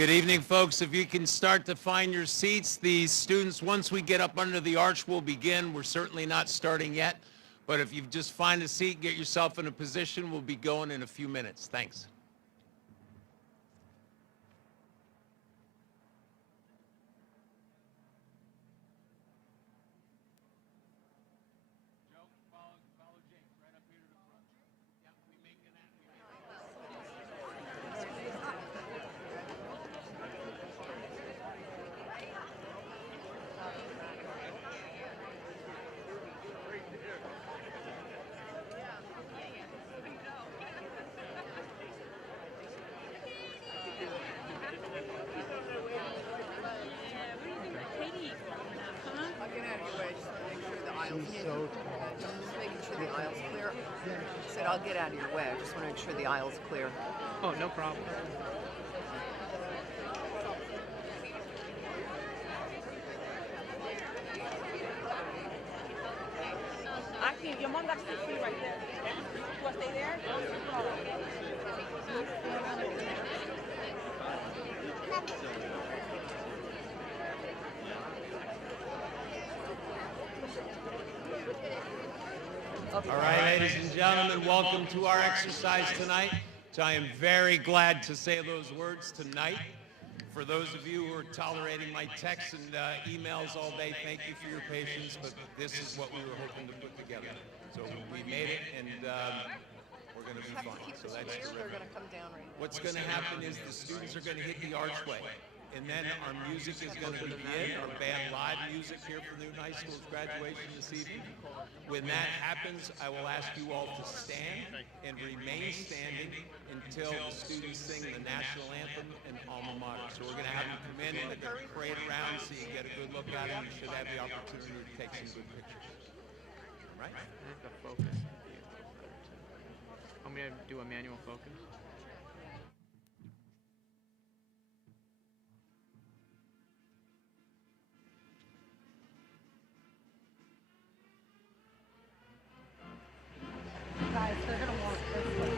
Good evening, folks. If you can start to find your seats, the students, once we get up under the arch, will begin. We're certainly not starting yet, but if you just find a seat, get yourself in a position, we'll be going in a few minutes. Thanks. I'll get out of your way. I just want to make sure the aisle's clear. Oh, no problem. Actually, your mom got to see right there. You want to stay there? All right, ladies and gentlemen, welcome to our exercise tonight. So I am very glad to say those words tonight. For those of you who are tolerating my texts and emails all day, thank you for your patience, but this is what we were hoping to put together. So we made it, and we're going to be fine. So that's terrific. What's going to happen is the students are going to hit the archway, and then our music is going to begin, our band live music here for Newton High School's graduation this evening. When that happens, I will ask you all to stand and remain standing until the students sing the national anthem and alma mater. So we're going to have them come in and they're going to parade around so you get a good look at them. You should have the opportunity to take some good pictures. All right? I think the focus. I'm going to do a manual focus. Guys, they're going to walk this way.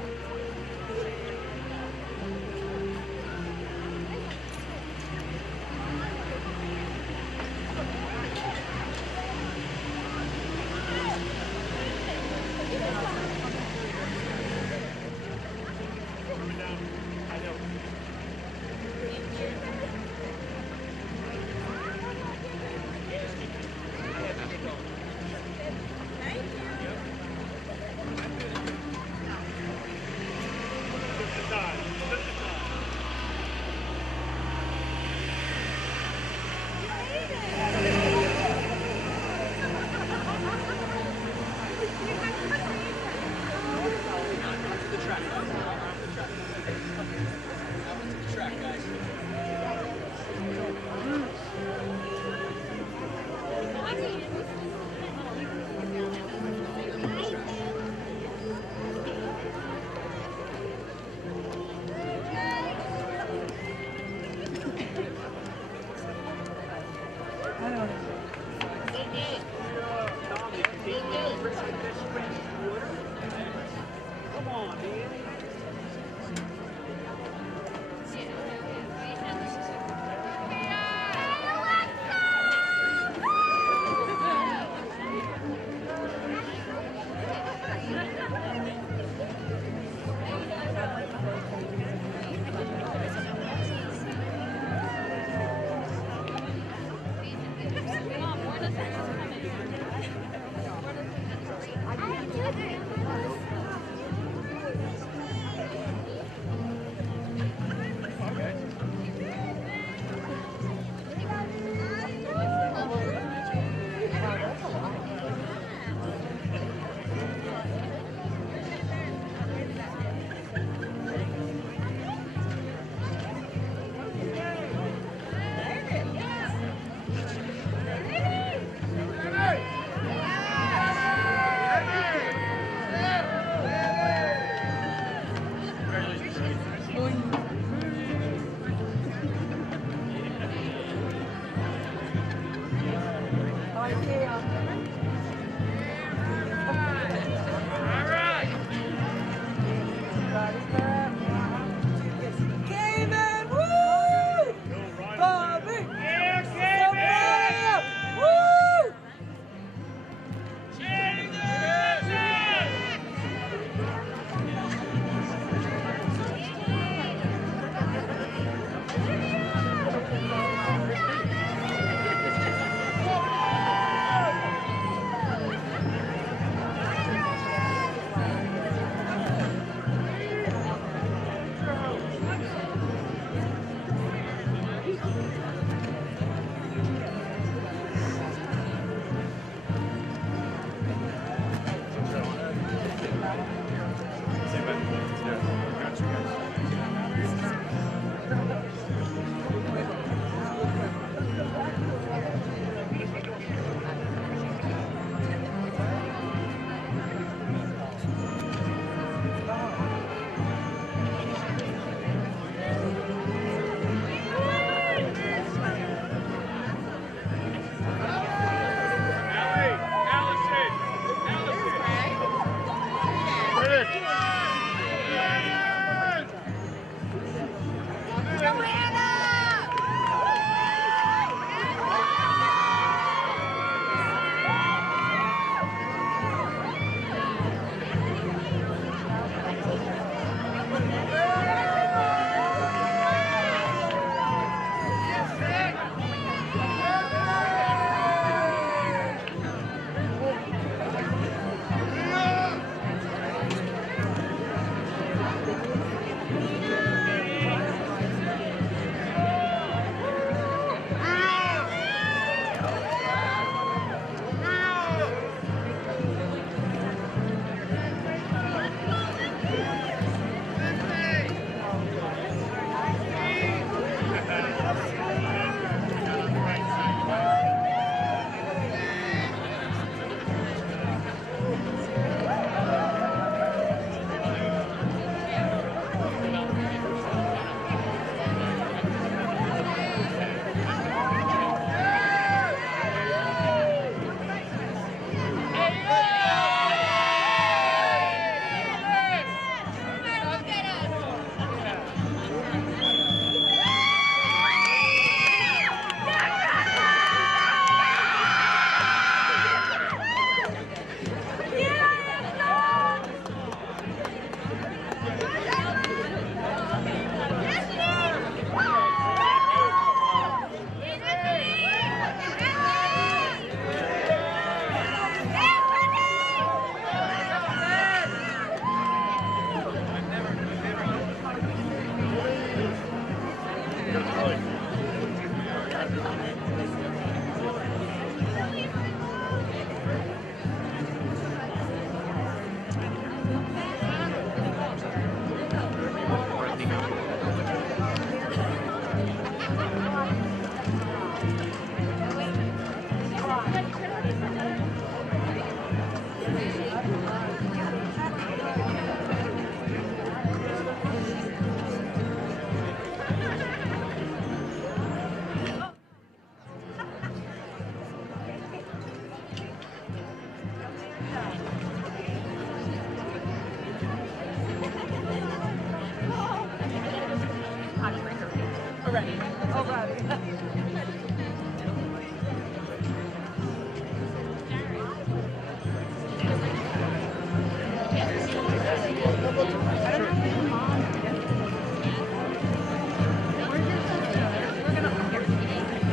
so proud of you.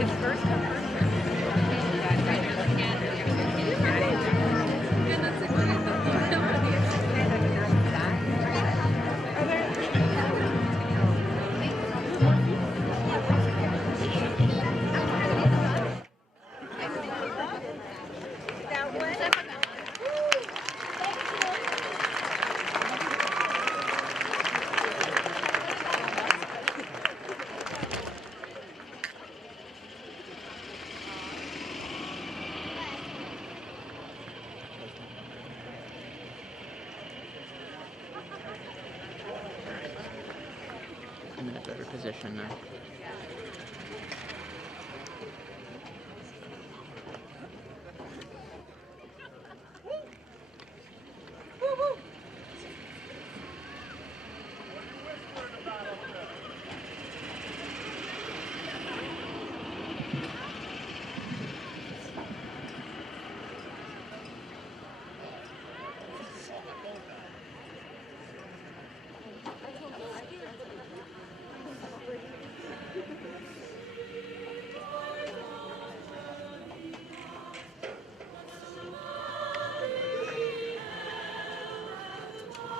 It's first come, first I'm in a better position now.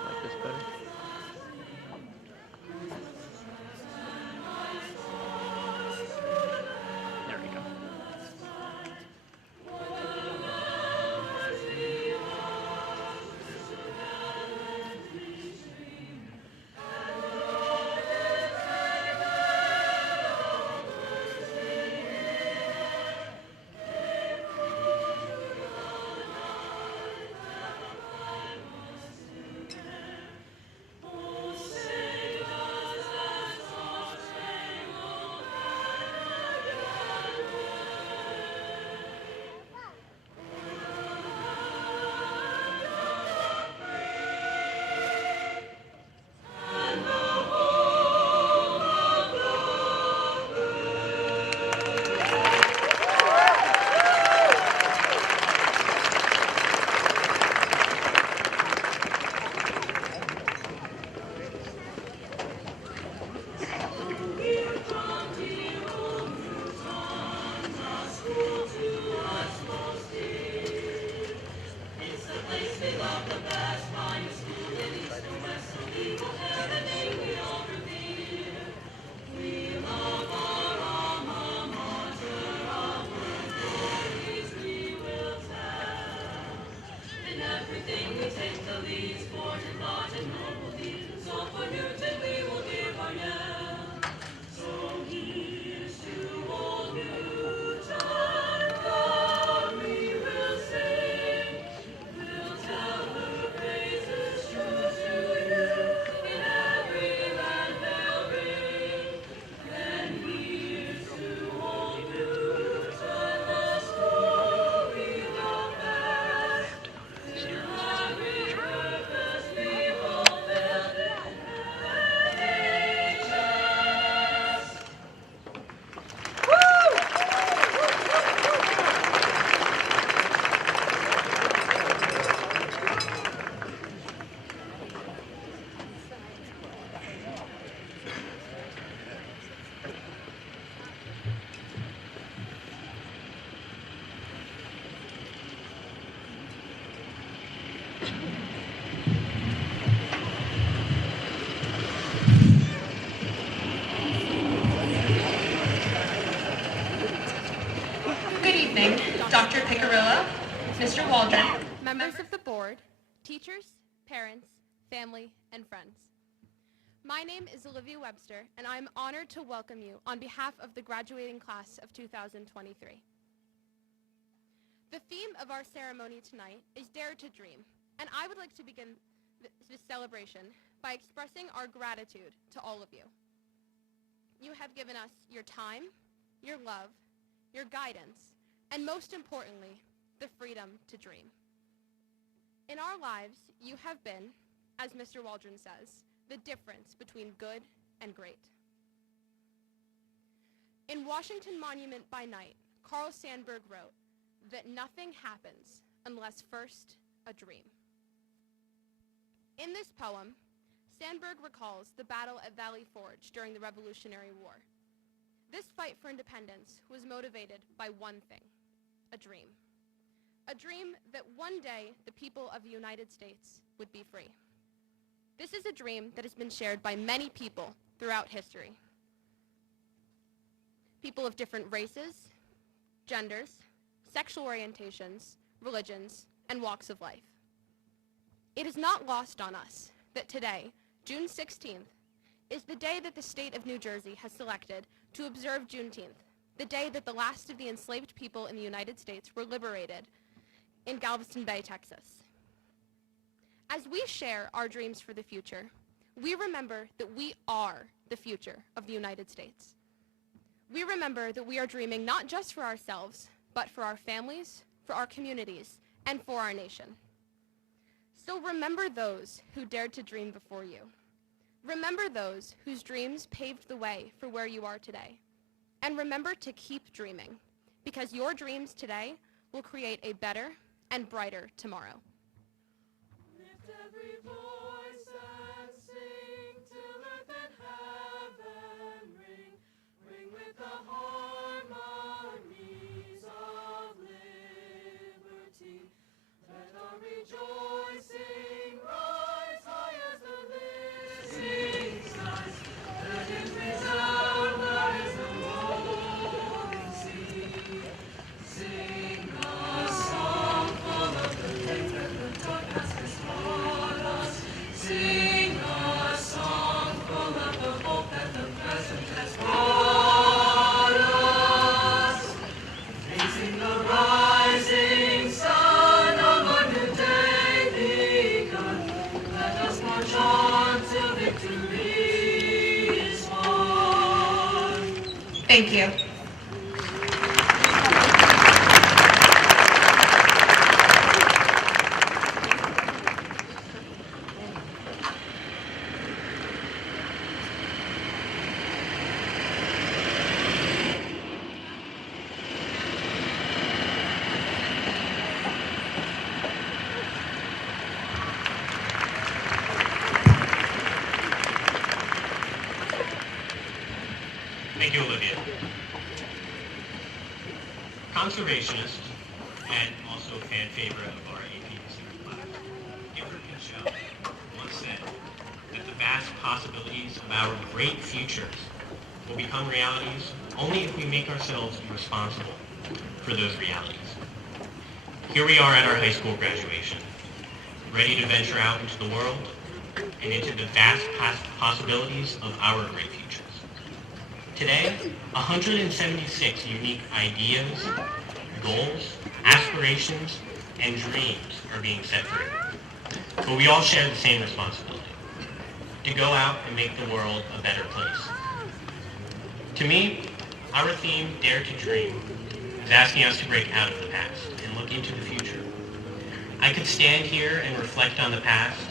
Like this better? There we go. Good evening, Dr. Picarillo, Mr. Waldron. Members of the board, teachers, parents, family, and friends. My name is Olivia Webster, and I am honored to welcome you on behalf of the graduating class of 2023. The theme of our ceremony tonight is Dare to Dream, and I would like to begin this celebration by expressing our gratitude to all of you. You have given us your time, your love, your guidance, and most importantly, the freedom to dream. In our lives, you have been, as Mr. Waldron says, the difference between good and great. In Washington Monument by Night, Carl Sandburg wrote that nothing happens unless first a dream. In this poem, Sandburg recalls the battle at Valley Forge during the Revolutionary War. This fight for independence was motivated by one thing, a dream. A dream that one day the people of the United States would be free. This is a dream that has been shared by many people throughout history. People of different races, genders, sexual orientations, religions, and walks of life. It is not lost on us that today, June 16th, is the day that the state of New Jersey has selected to observe Juneteenth, the day that the last of the enslaved people in the United States were liberated in Galveston Bay, Texas. As we share our dreams for the future, we remember that we are the future of the United States. We remember that we are dreaming not just for ourselves, but for our families, for our communities, and for our nation. So remember those who dared to dream before you. Remember those whose dreams paved the way for where you are today. And remember to keep dreaming, because your dreams today will create a better and brighter tomorrow. Lift every voice and sing till earth and heaven ring. Ring with the harmonies of liberty. Let our rejoicing rise high as the listening skies. Let it resound where is the rolling sea. Sing a song full of the light that the dark has restored us. Sing a song full of the hope that the present has brought us. Facing the rising sun of a new day begun. Let us march on till victory is won. Thank you. Thank you, Olivia. Conservationist and also a fan favorite of our AP History class, Gilbert Pinchot once said that the vast possibilities of our great futures will become realities only if we make ourselves responsible for those realities. Here we are at our high school graduation, ready to venture out into the world and into the vast possibilities of our great futures. Today, 176 unique ideas, goals, aspirations, and dreams are being set free. But we all share the same responsibility, to go out and make the world a better place. To me, our theme, Dare to Dream, is asking us to break out of the past and look into the future. I could stand here and reflect on the past.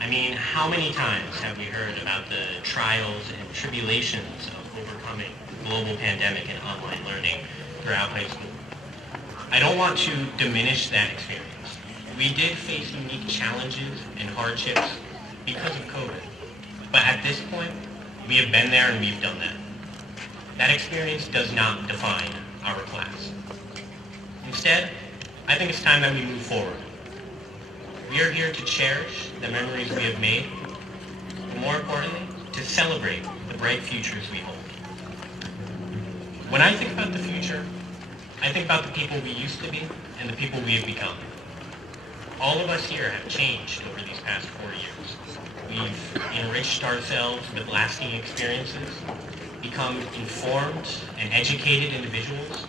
I mean, how many times have we heard about the trials and tribulations of overcoming the global pandemic and online learning throughout high school? I don't want to diminish that experience. We did face unique challenges and hardships because of COVID. But at this point, we have been there and we've done that. That experience does not define our class. Instead, I think it's time that we move forward. We are here to cherish the memories we have made, but more importantly, to celebrate the bright futures we hold. When I think about the future, I think about the people we used to be and the people we have become. All of us here have changed over these past 4 years. We've enriched ourselves with lasting experiences, become informed and educated individuals,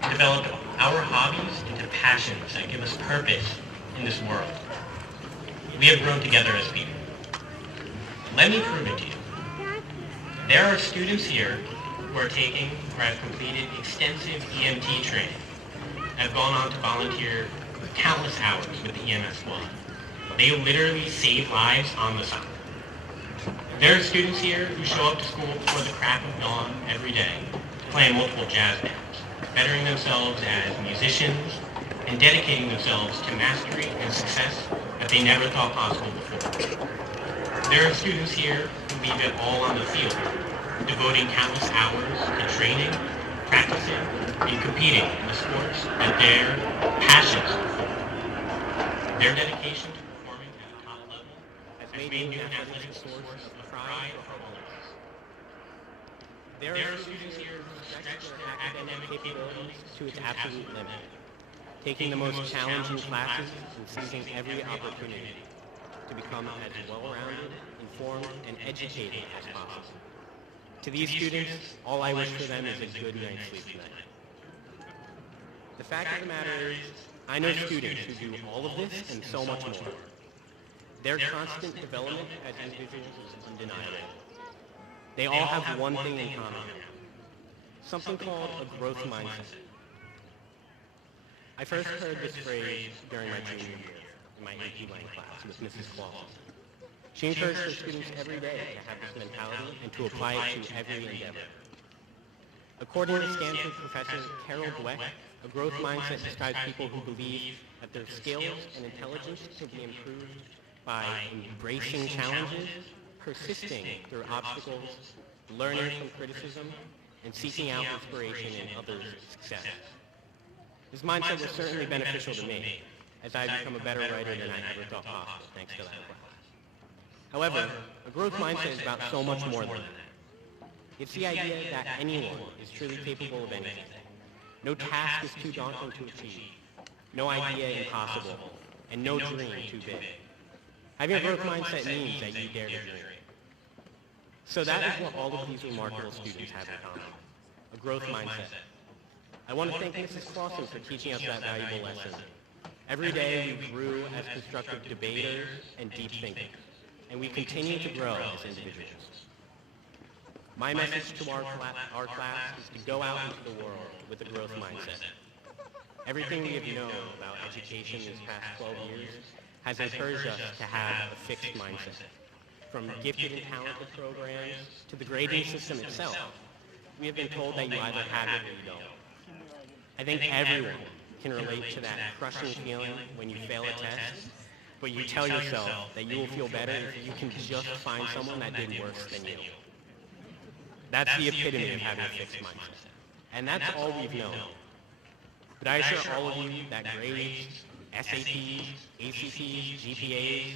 and developed our hobbies into passions that give us purpose in this world. We have grown together as people. Let me prove it to you. There are students here who are taking or have completed extensive EMT training, have gone on to volunteer countless hours with the EMS squad. They literally save lives on the side. There are students here who show up to school before the crack of dawn every day to play in multiple jazz bands, bettering themselves as musicians and dedicating themselves to mastery and success that they never thought possible before. There are students here who leave it all on the field, devoting countless hours to training, practicing, and competing in the sports that they're passionate for. Their dedication to performing at a top level has made Newton Athletics a source of pride for all of us. There are students here who stretch their academic capabilities to its absolute limit, taking the most challenging classes and seizing every opportunity to become as well-rounded, informed, and educated as possible. To these students, all I wish for them is a good night's sleep tonight. The fact of the matter is, I know students who do all of this and so much more. Their constant development as individuals is undeniable. They all have one thing in common, something called a growth mindset. I first heard this phrase during my junior year in my AP Lang class with Mrs. Clausen. She encouraged her students every day to have this mentality and to apply it to every endeavor. According to Stanford professor Carol Dweck, a growth mindset describes people who believe that their skills and intelligence can be improved by embracing challenges, persisting through obstacles, learning from criticism, and seeking out inspiration in others' success. This mindset was certainly beneficial to me, as I've become a better writer than I ever thought possible, thanks to that class. However, a growth mindset is about so much more than that. It's the idea that anyone is truly capable of anything. No task is too daunting to achieve, no idea impossible, and no dream too big. Having a growth mindset means that you dare to dream. So that is what all of these remarkable students have in common, a growth mindset. I want to thank Mrs. Clausen for teaching us that valuable lesson. Every day we grew as constructive debaters and deep thinkers, and we continue to grow as individuals. My message to our class is to go out into the world with a growth mindset. Everything we have known about education these past 12 years has encouraged us to have a fixed mindset. From gifted and talented programs to the grading system itself, we have been told that you either have it or you don't. I think everyone can relate to that crushing feeling when you fail a test, but you tell yourself that you will feel better if you can just find someone that did worse than you. That's the epitome of having a fixed mindset. And that's all we've known. But I assure all of you that grades, SATs, ACTs, GPAs,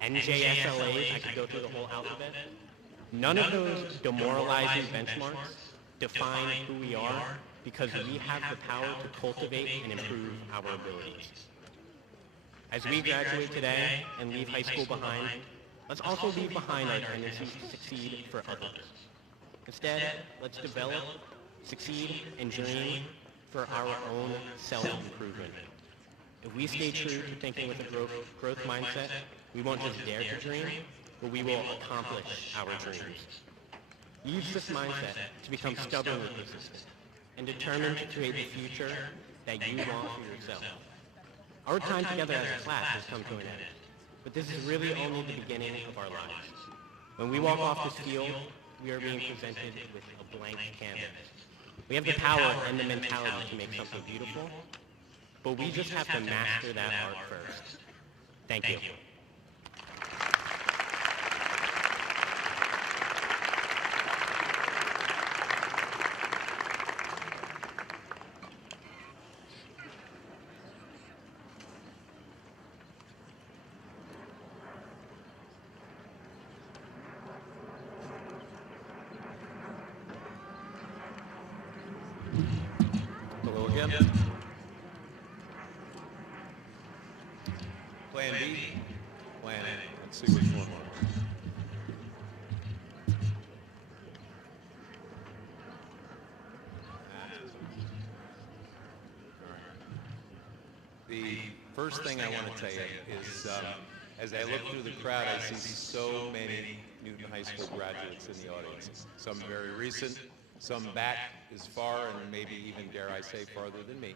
NJSLAs, I could go through the whole alphabet, none of those demoralizing benchmarks define who we are because we have the power to cultivate and improve our abilities. As we graduate today and leave high school behind, let's also leave behind our tendencies to succeed for others. Instead, let's develop, succeed, and dream for our own self-improvement. If we stay true to thinking with a growth mindset, we won't just dare to dream, but we will accomplish our dreams. Use this mindset to become stubbornly persistent and determined to create the future that you want for yourself. Our time together as a class has come to an end, but this is really only the beginning of our lives. When we walk off this field, we are being presented with a blank canvas. We have the power and the mentality to make something beautiful, but we just have to master that art first. Thank you. Hello again. Plan B, Plan A. Let's see which one. The first thing I want to tell you is, as I look through the crowd, I see so many Newton High School graduates in the audience. Some very recent, some back as far, and maybe even, dare I say, farther than me.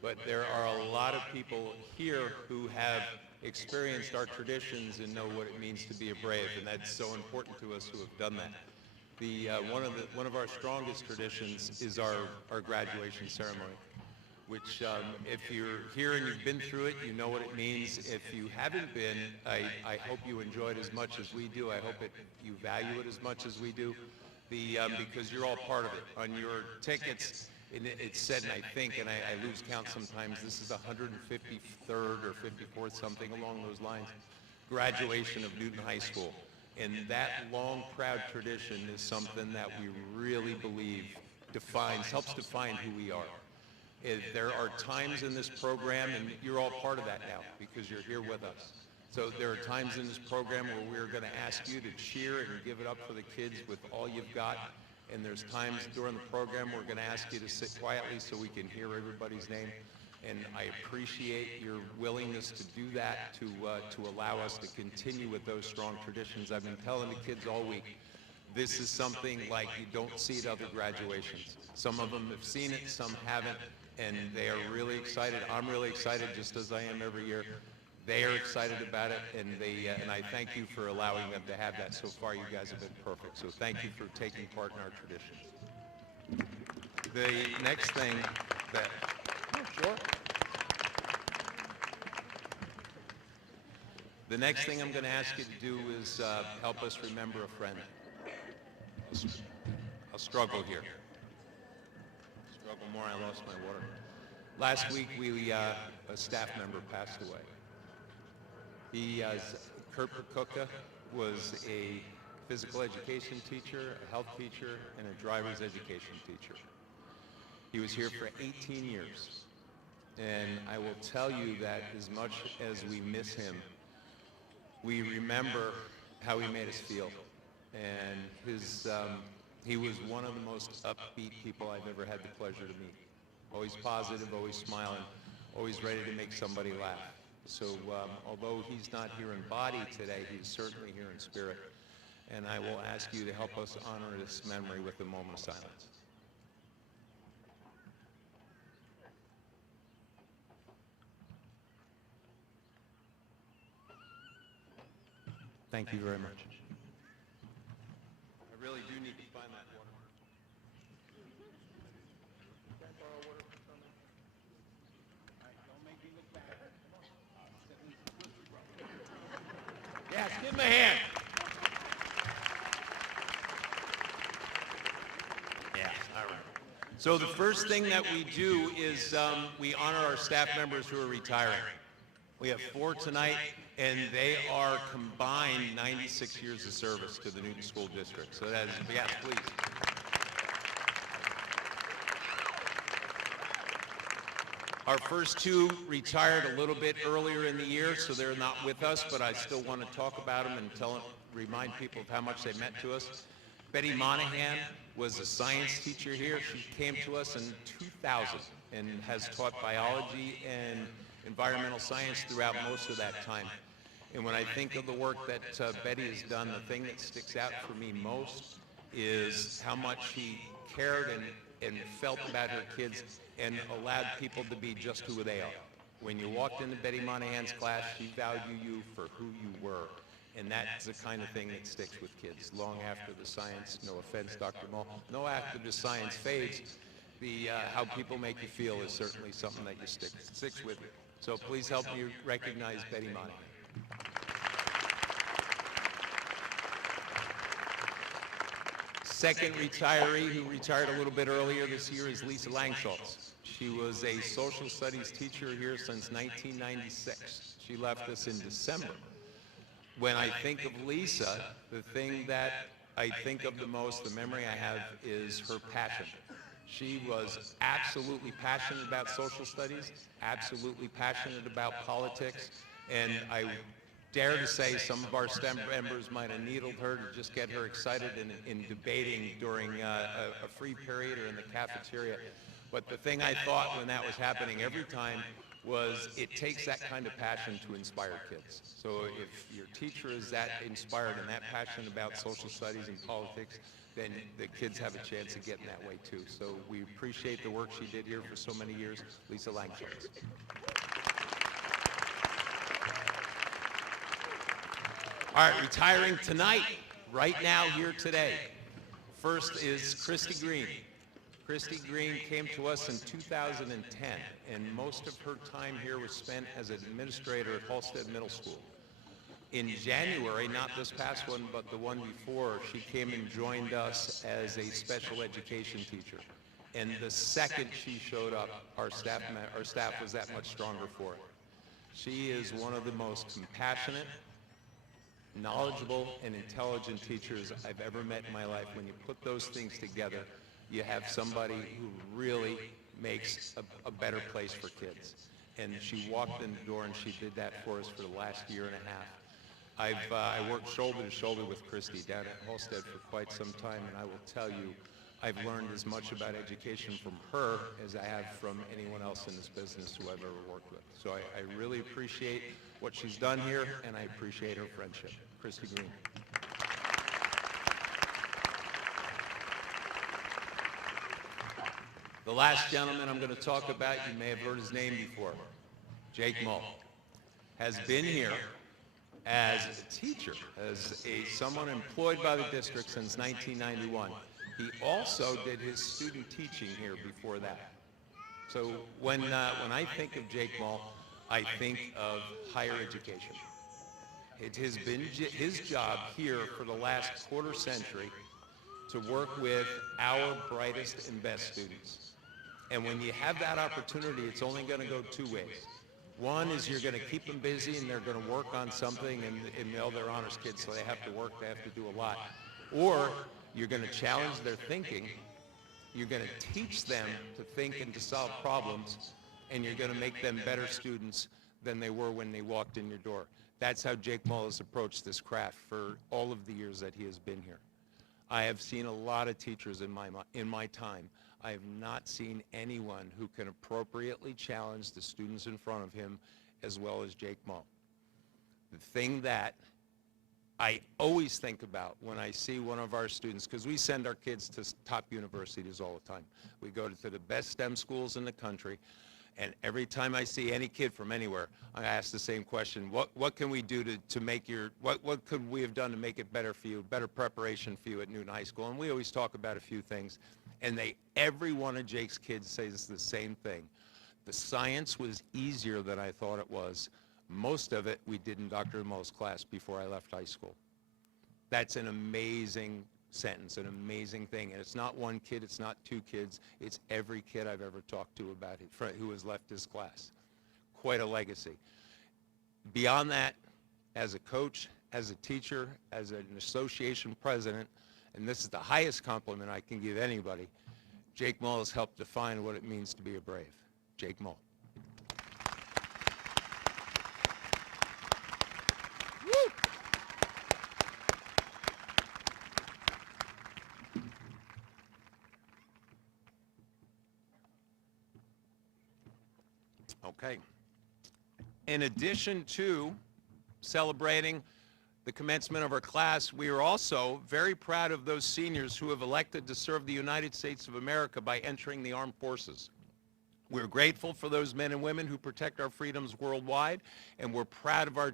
But there are a lot of people here who have experienced our traditions and know what it means to be a brave, and that's so important to us who have done that. One of our strongest traditions is our graduation ceremony, which if you're here and you've been through it, you know what it means. If you haven't been, I hope you enjoy it as much as we do. I hope you value it as much as we do, because you're all part of it. On your tickets, it said, and I think, and I lose count sometimes, this is the 153rd or 54th, something along those lines, graduation of Newton High School. And that long, proud tradition is something that we really believe helps define who we are. There are times in this program, and you're all part of that now because you're here with us. So there are times in this program where we're going to ask you to cheer and give it up for the kids with all you've got. And there's times during the program we're going to ask you to sit quietly so we can hear everybody's name. And I appreciate your willingness to do that, to allow us to continue with those strong traditions. I've been telling the kids all week, this is something like you don't see at other graduations. Some of them have seen it, some haven't, and they are really excited. I'm really excited, just as I am every year. They are excited about it, and I thank you for allowing them to have that. So far, you guys have been perfect. So thank you for taking part in our traditions. The next thing that... Sure. The next thing I'm going to ask you to do is help us remember a friend. I'll struggle here. Struggle more, I lost my water. Last week, a staff member passed away. Kurt Perkuka was a physical education teacher, a health teacher, and a driver's education teacher. He was here for 18 years. And I will tell you that as much as we miss him, we remember how he made us feel. And he was one of the most upbeat people I've ever had the pleasure to meet. Always positive, always smiling, always ready to make somebody laugh. So although he's not here in body today, he's certainly here in spirit. And I will ask you to help us honor this memory with a moment of silence. Thank you very much. I really do need to find that water. Can I borrow water from somebody? All right, don't make me look bad. Yes, give him a hand. Yeah, all right. So the first thing that we do is we honor our staff members who are retiring. We have 4 tonight, and they are combined 96 years of service to the Newton School District. So that is, yes, please. Our first 2 retired a little bit earlier in the year, so they're not with us, but I still want to talk about them and remind people of how much they meant to us. Betty Monahan was a science teacher here. She came to us in 2000 and has taught biology and environmental science throughout most of that time. And when I think of the work that Betty has done, the thing that sticks out for me most is how much she cared and felt about her kids and allowed people to be just who they are. When you walked into Betty Monahan's class, she valued you for who you were. And that's the kind of thing that sticks with kids long after the science, no offense, Dr. Mull, no after the science fades, how people make you feel is certainly something that you sticks with you. So please help me recognize Betty Monahan. Second retiree who retired a little bit earlier this year is Lisa Langschultz. She was a social studies teacher here since 1996. She left us in December. When I think of Lisa, the thing that I think of the most, the memory I have, is her passion. She was absolutely passionate about social studies, absolutely passionate about politics, and I dare to say some of our STEM members might have needled her to just get her excited in debating during a free period or in the cafeteria. But the thing I thought when that was happening every time was it takes that kind of passion to inspire kids. So if your teacher is that inspired and that passionate about social studies and politics, then the kids have a chance of getting that way too. So we appreciate the work she did here for so many years, Lisa Langschultz. All right, retiring tonight, right now, here today, First is Christy Green. Christy Green came to us in 2010, and most of her time here was spent as an administrator at Halstead Middle School. In January, not this past one, but the one before, she came and joined us as a special education teacher. And the second she showed up, our staff was that much stronger for it. She is one of the most compassionate, knowledgeable, and intelligent teachers I've ever met in my life. When you put those things together, you have somebody who really makes a better place for kids. And she walked in the door and she did that for us for the last year and a half. I worked shoulder to shoulder with Christy down at Halstead for quite some time, and I will tell you, I've learned as much about education from her as I have from anyone else in this business who I've ever worked with. So I really appreciate what she's done here, and I appreciate her friendship. Christy Green. The last gentleman I'm going to talk about, you may have heard his name before, Jake Mull, has been here as a teacher, as someone employed by the district since 1991. He also did his student teaching here before that. So when I think of Jake Mull, I think of higher education. It has been his job here for the last quarter century to work with our brightest and best students. And when you have that opportunity, it's only going to go two ways. One is you're going to keep them busy and they're going to work on something, and they're honors kids, so they have to work, they have to do a lot. Or you're going to challenge their thinking, you're going to teach them to think and to solve problems, and you're going to make them better students than they were when they walked in your door. That's how Jake Mull has approached this craft for all of the years that he has been here. I have seen a lot of teachers in my time. I have not seen anyone who can appropriately challenge the students in front of him as well as Jake Mull. The thing that I always think about when I see one of our students, because we send our kids to top universities all the time. We go to the best STEM schools in the country, and every time I see any kid from anywhere, I ask the same question: what can we do to make what could we have done to make it better for you, better preparation for you at Newton High School? And we always talk about a few things, and every one of Jake's kids says the same thing. The science was easier than I thought it was. Most of it we did in Dr. Mull's class before I left high school. That's an amazing sentence, an amazing thing. And it's not one kid, it's not two kids, it's every kid I've ever talked to about it who has left his class. Quite a legacy. Beyond that, as a coach, as a teacher, as an association president, and this is the highest compliment I can give anybody, Jake Mull has helped define what it means to be a brave. Jake Mull. Okay. In addition to celebrating the commencement of our class, we are also very proud of those seniors who have elected to serve the United States of America by entering the armed forces. We're grateful for those men and women who protect our freedoms worldwide, and we're proud of our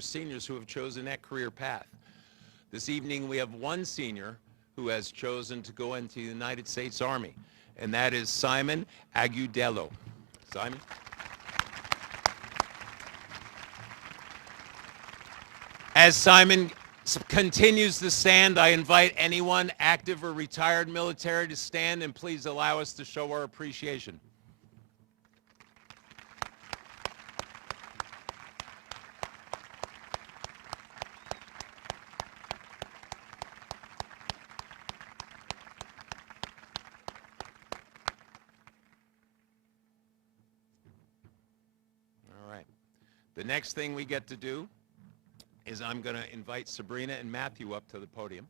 seniors who have chosen that career path. This evening we have one senior who has chosen to go into the United States Army, and that is Simon Agudelo. Simon? As Simon continues to stand, I invite anyone active or retired military to stand, and please allow us to show our appreciation. All right. The next thing we get to do is I'm going to invite Sabrina and Matthew up to the podium.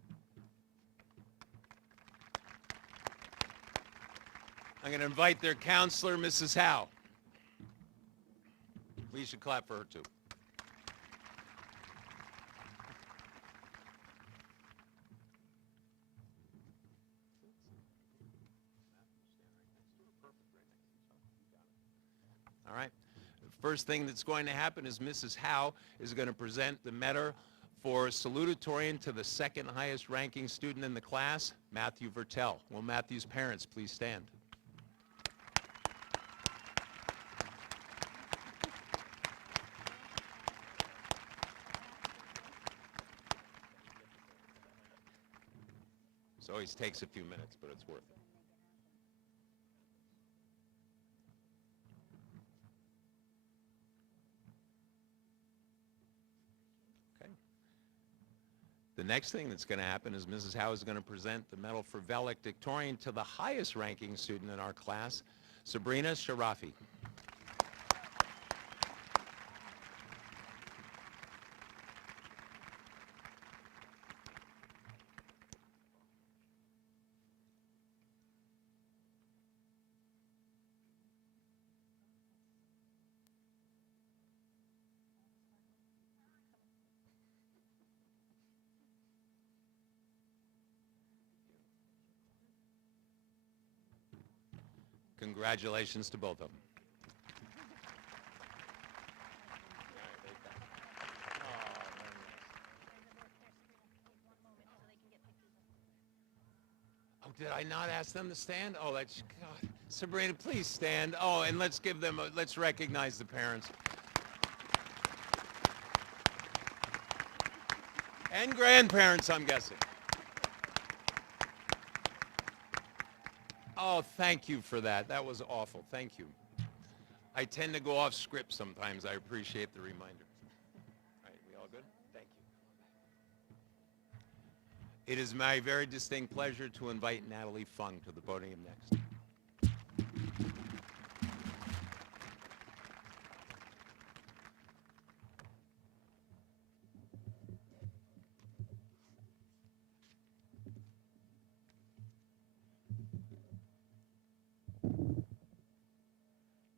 I'm going to invite their counselor, Mrs. Howe. We should clap for her, too. All right. The first thing that's going to happen is Mrs. Howe is going to present the Medal For salutatorian to the second highest ranking student in the class, Matthew Vertel. Will Matthew's parents please stand? This always takes a few minutes, but it's worth it. The next thing that's going to happen is Mrs. Howe is going to present the medal for valedictorian to the highest ranking student in our class, Sabrina Sharafi. Congratulations to both of them. Oh, did I not ask them to stand? Oh, that's, God. Sabrina, please stand. Oh, and let's give them, let's recognize the parents. And grandparents, I'm guessing. Oh, thank you for that. That was awful. Thank you. I tend to go off script sometimes. I appreciate the reminder. All right, we all good? Thank you. It is my very distinct pleasure to invite Natalie Fung to the podium next.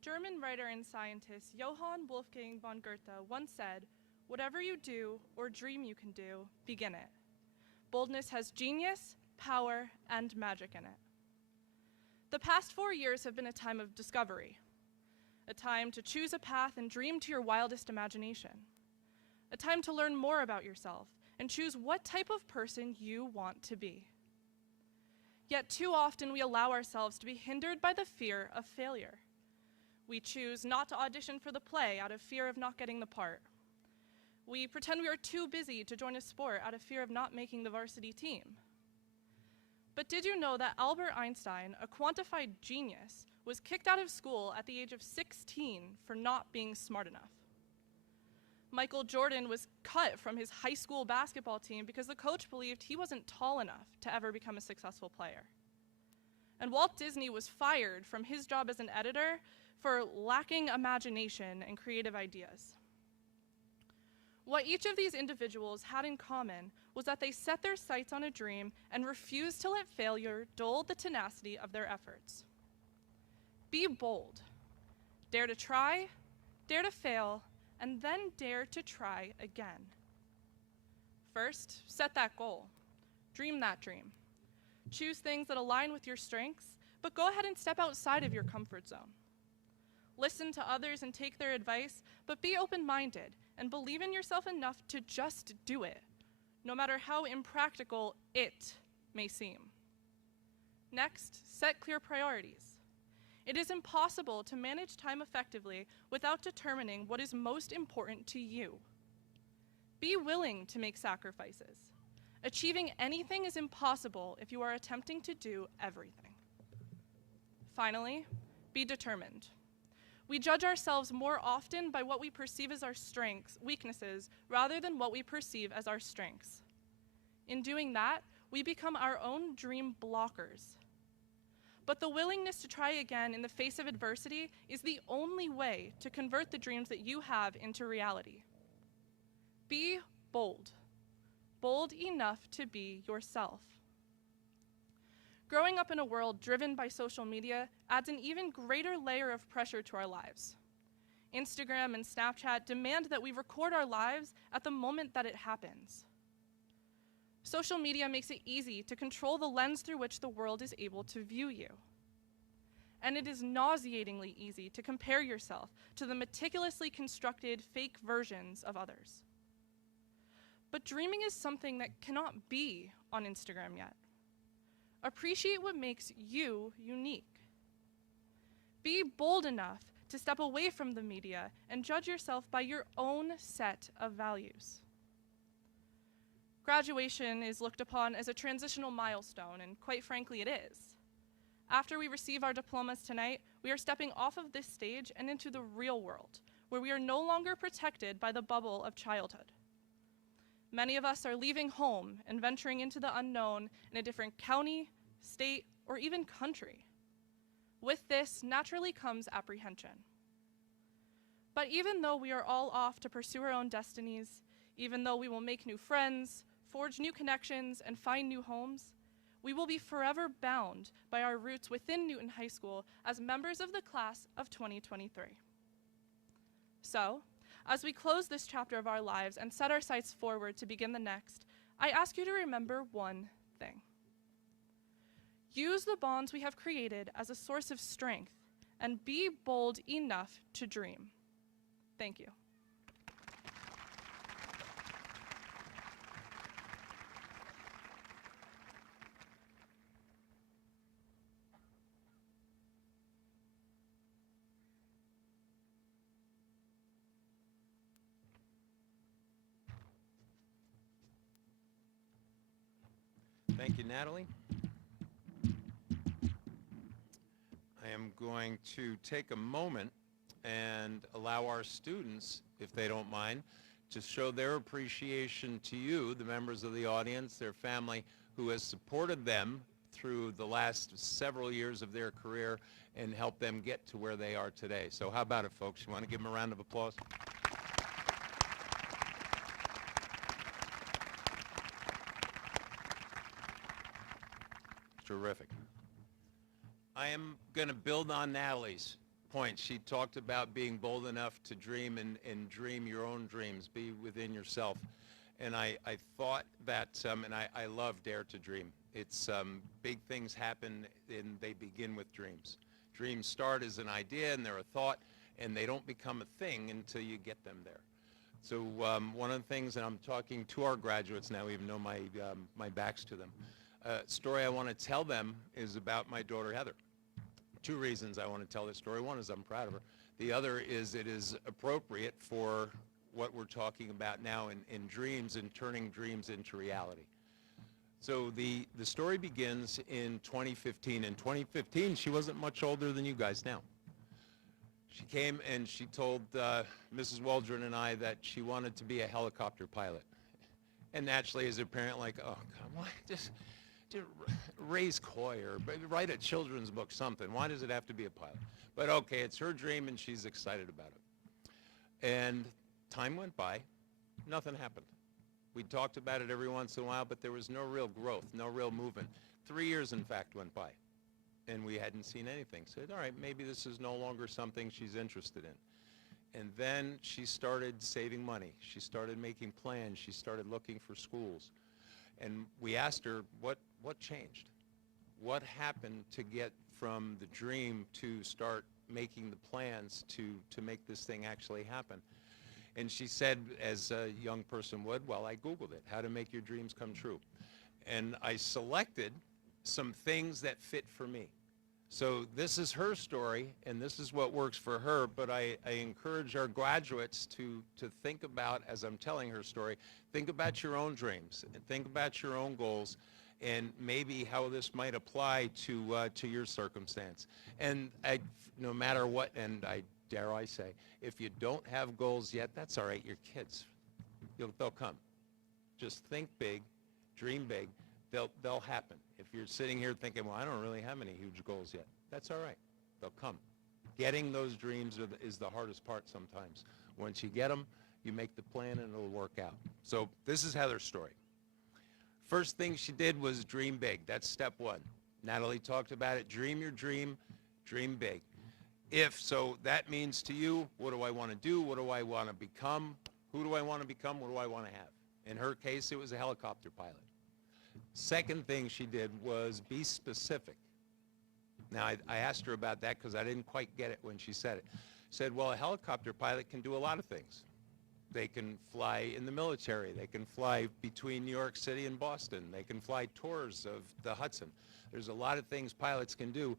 German writer and scientist Johann Wolfgang von Goethe once said, "Whatever you do or dream you can do, begin it." Boldness has genius, power, and magic in it. The past 4 years have been a time of discovery, a time to choose a path and dream to your wildest imagination, a time to learn more about yourself and choose what type of person you want to be. Yet too often we allow ourselves to be hindered by the fear of failure. We choose not to audition for the play out of fear of not getting the part. We pretend we are too busy to join a sport out of fear of not making the varsity team. But did you know that Albert Einstein, a quantified genius, was kicked out of school at the age of 16 for not being smart enough? Michael Jordan was cut from his high school basketball team because the coach believed he wasn't tall enough to ever become a successful player. And Walt Disney was fired from his job as an editor for lacking imagination and creative ideas. What each of these individuals had in common was that they set their sights on a dream and refused to let failure dull the tenacity of their efforts. Be bold. Dare to try, dare to fail, and then dare to try again. First, set that goal. Dream that dream. Choose things that align with your strengths, but go ahead and step outside of your comfort zone. Listen to others and take their advice, but be open-minded and believe in yourself enough to just do it, no matter how impractical it may seem. Next, set clear priorities. It is impossible to manage time effectively without determining what is most important to you. Be willing to make sacrifices. Achieving anything is impossible if you are attempting to do everything. Finally, be determined. We judge ourselves more often by what we perceive as our weaknesses, rather than what we perceive as our strengths. In doing that, we become our own dream blockers. But the willingness to try again in the face of adversity is the only way to convert the dreams that you have into reality. Be bold. Bold enough to be yourself. Growing up in a world driven by social media adds an even greater layer of pressure to our lives. Instagram and Snapchat demand that we record our lives at the moment that it happens. Social media makes it easy to control the lens through which the world is able to view you. And it is nauseatingly easy to compare yourself to the meticulously constructed fake versions of others. But dreaming is something that cannot be on Instagram yet. Appreciate what makes you unique. Be bold enough to step away from the media and judge yourself by your own set of values. Graduation is looked upon as a transitional milestone, and quite frankly, it is. After we receive our diplomas tonight, we are stepping off of this stage and into the real world, where we are no longer protected by the bubble of childhood. Many of us are leaving home and venturing into the unknown in a different county, state, or even country. With this naturally comes apprehension. But even though we are all off to pursue our own destinies, even though we will make new friends, forge new connections, and find new homes, we will be forever bound by our roots within Newton High School as members of the class of 2023. So, as we close this chapter of our lives and set our sights forward to begin the next, I ask you to remember one thing. Use the bonds we have created as a source of strength and be bold enough to dream. Thank you. Thank you, Natalie. I am going to take a moment and allow our students, if they don't mind, to show their appreciation to you, the members of the audience, their family, who has supported them through the last several years of their career and helped them get to where they are today. So how about it, folks? You want to give them a round of applause? Terrific. I am going to build on Natalie's point. She talked about being bold enough to dream and dream your own dreams, be within yourself. And I thought that, and I love Dare to Dream. It's big things happen and they begin with dreams. Dreams start as an idea and they're a thought, and they don't become a thing until you get them there. So one of the things, and I'm talking to our graduates now, even though my back's to them, story I want to tell them is about my daughter Heather. Two reasons I want to tell this story. One is I'm proud of her. The other is it is appropriate for what we're talking about now in dreams and turning dreams into reality. So the story begins in 2015. In 2015, she wasn't much older than you guys now. She came and she told Mrs. Waldron and I that she wanted to be a helicopter pilot. And naturally, as a parent, like, oh, come on, just raise koi or write a children's book, something. Why does it have to be a pilot? But okay, it's her dream and she's excited about it. And time went by, nothing happened. We talked about it every once in a while, but there was no real growth, no real movement. 3 years, in fact, went by, and we hadn't seen anything. Said, all right, maybe this is no longer something she's interested in. And then she started saving money. She started making plans. She started looking for schools. And we asked her, what changed? What happened to get from the dream to start making the plans to make this thing actually happen? And she said, as a young person would, well, I Googled it, how to make your dreams come true. And I selected some things that fit for me. So this is her story, and this is what works for her, but I encourage our graduates to think about, as I'm telling her story, think about your own dreams, and think about your own goals, and maybe how this might apply to your circumstance. And no matter what, and dare I say, if you don't have goals yet, that's all right, you're kids. They'll come. Just think big, dream big, they'll happen. If you're sitting here thinking, well, I don't really have any huge goals yet, that's all right. They'll come. Getting those dreams is the hardest part sometimes. Once you get them, you make the plan and it'll work out. So this is Heather's story. First thing she did was dream big. That's step one. Natalie talked about it. Dream your dream, dream big. So that means to you, what do I want to do? What do I want to become? Who do I want to become? What do I want to have? In her case, it was a helicopter pilot. Second thing she did was be specific. Now, I asked her about that because I didn't quite get it when she said it. Said, well, a helicopter pilot can do a lot of things. They can fly in the military. They can fly between New York City and Boston. They can fly tours of the Hudson. There's a lot of things pilots can do.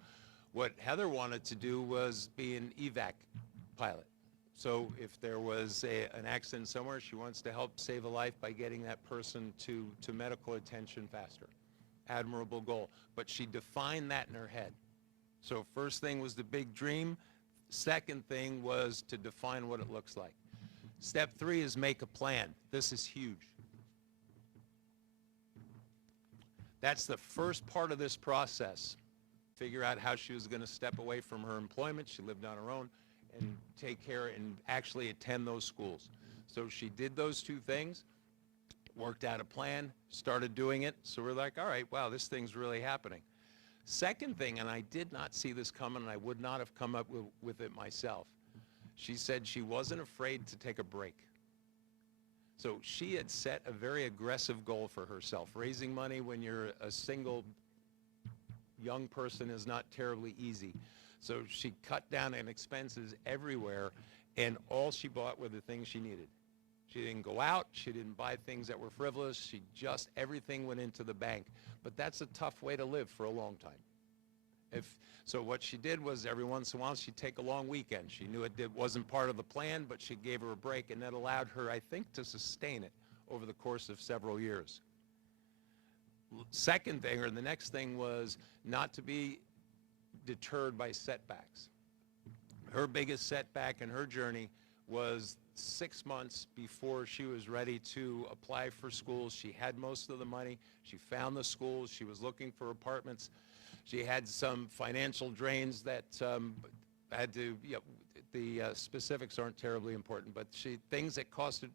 What Heather wanted to do was be an evac pilot. So if there was an accident somewhere, she wants to help save a life by getting that person to medical attention faster. Admirable goal. But she defined that in her head. So first thing was the big dream. Second thing was to define what it looks like. Step 3 is make a plan. This is huge. That's the first part of this process. Figure out how she was going to step away from her employment. She lived on her own, and take care and actually attend those schools. So she did those two things, worked out a plan, started doing it. So we're like, all right, wow, this thing's really happening. Second thing, and I did not see this coming, and I would not have come up with it myself. She said she wasn't afraid to take a break. So she had set a very aggressive goal for herself. Raising money when you're a single young person is not terribly easy. So she cut down on expenses everywhere, and all she bought were the things she needed. She didn't go out. She didn't buy things that were frivolous. Everything went into the bank. But that's a tough way to live for a long time. So what she did was every once in a while she'd take a long weekend. She knew it wasn't part of the plan, but she gave her a break, and that allowed her, I think, to sustain it over the course of several years. Second thing, or the next thing, was not to be deterred by setbacks. Her biggest setback in her journey was 6 months before she was ready to apply for schools. She had most of the money. She found the schools. She was looking for apartments. She had some financial drains that had to, the specifics aren't terribly important, but things that costed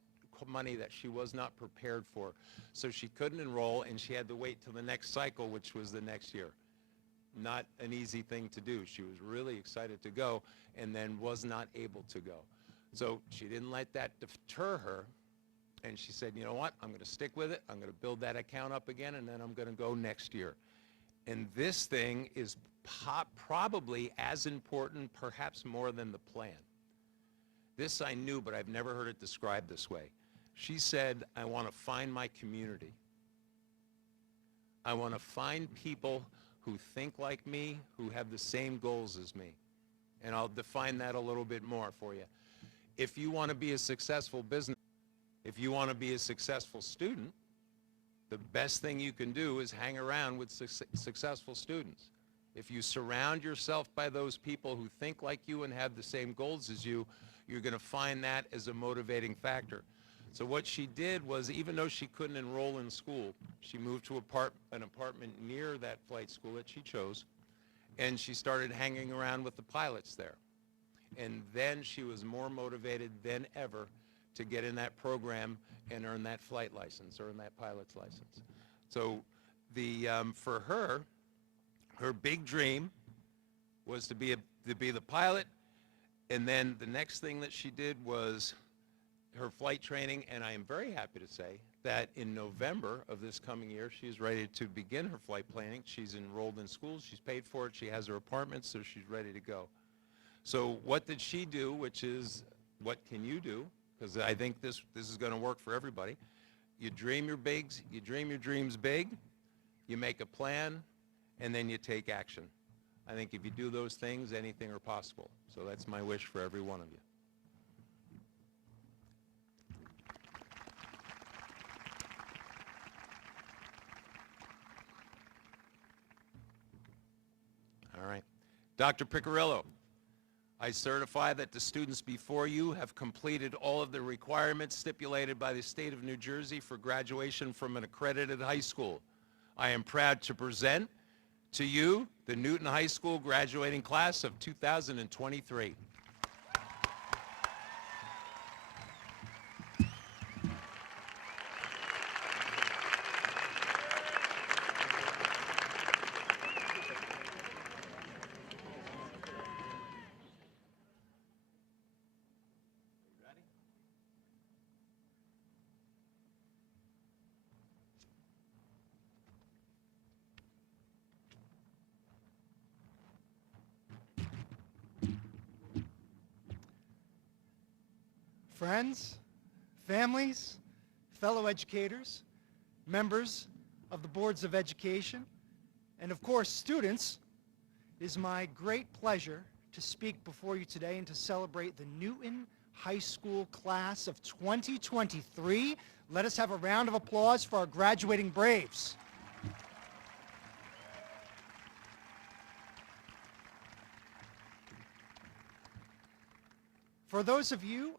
money that she was not prepared for. So she couldn't enroll, and she had to wait till the next cycle, which was the next year. Not an easy thing to do. She was really excited to go, and then was not able to go. So she didn't let that deter her, and she said, you know what, I'm going to stick with it. I'm going to build that account up again, and then I'm going to go next year. And this thing is probably as important, perhaps more than the plan. This I knew, but I've never heard it described this way. She said, I want to find my community. I want to find people who think like me, who have the same goals as me. And I'll define that a little bit more for you. If you want to be a successful business, if you want to be a successful student, the best thing you can do is hang around with successful students. If you surround yourself by those people who think like you and have the same goals as you, you're going to find that as a motivating factor. So what she did was, even though she couldn't enroll in school, she moved to an apartment near that flight school that she chose, and she started hanging around with the pilots there. And then she was more motivated than ever to get in that program and earn that flight license, earn that pilot's license. So for her, her big dream was to be the pilot, and then the next thing that she did was her flight training, and I am very happy to say that in November of this coming year, she is ready to begin her flight planning. She's enrolled in schools, she's paid for it, she has her apartment, so she's ready to go. So what did she do, which is what can you do? Because I think this is going to work for everybody. You dream your bigs, you dream your dreams big, you make a plan, and then you take action. I think if you do those things, anything are possible. So that's my wish for every one of you. All right. Dr. Piccirillo, I certify that the students before you have completed all of the requirements stipulated by the state of New Jersey for graduation from an accredited high school. I am proud to present to you the Newton High School graduating class of 2023. Friends, families, fellow educators, members of the boards of education, and of course students, it is my great pleasure to speak before you today and to celebrate the Newton High School class of 2023. Let us have a round of applause for our graduating Braves. For those of you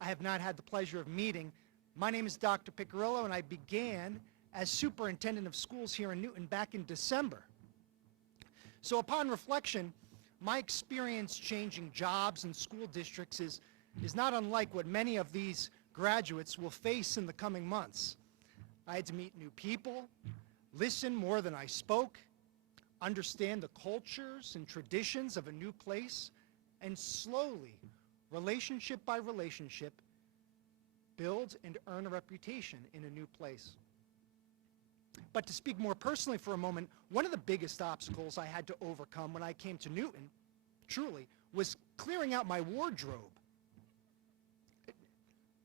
I have not had the pleasure of meeting, my name is Dr. Picarillo, and I began as superintendent of schools here in Newton back in December. So upon reflection, my experience changing jobs and school districts is not unlike what many of these graduates will face in the coming months. I had to meet new people, listen more than I spoke, understand the cultures and traditions of a new place, and slowly, relationship by relationship, build and earn a reputation in a new place. But to speak more personally for a moment, one of the biggest obstacles I had to overcome when I came to Newton, truly, was clearing out my wardrobe.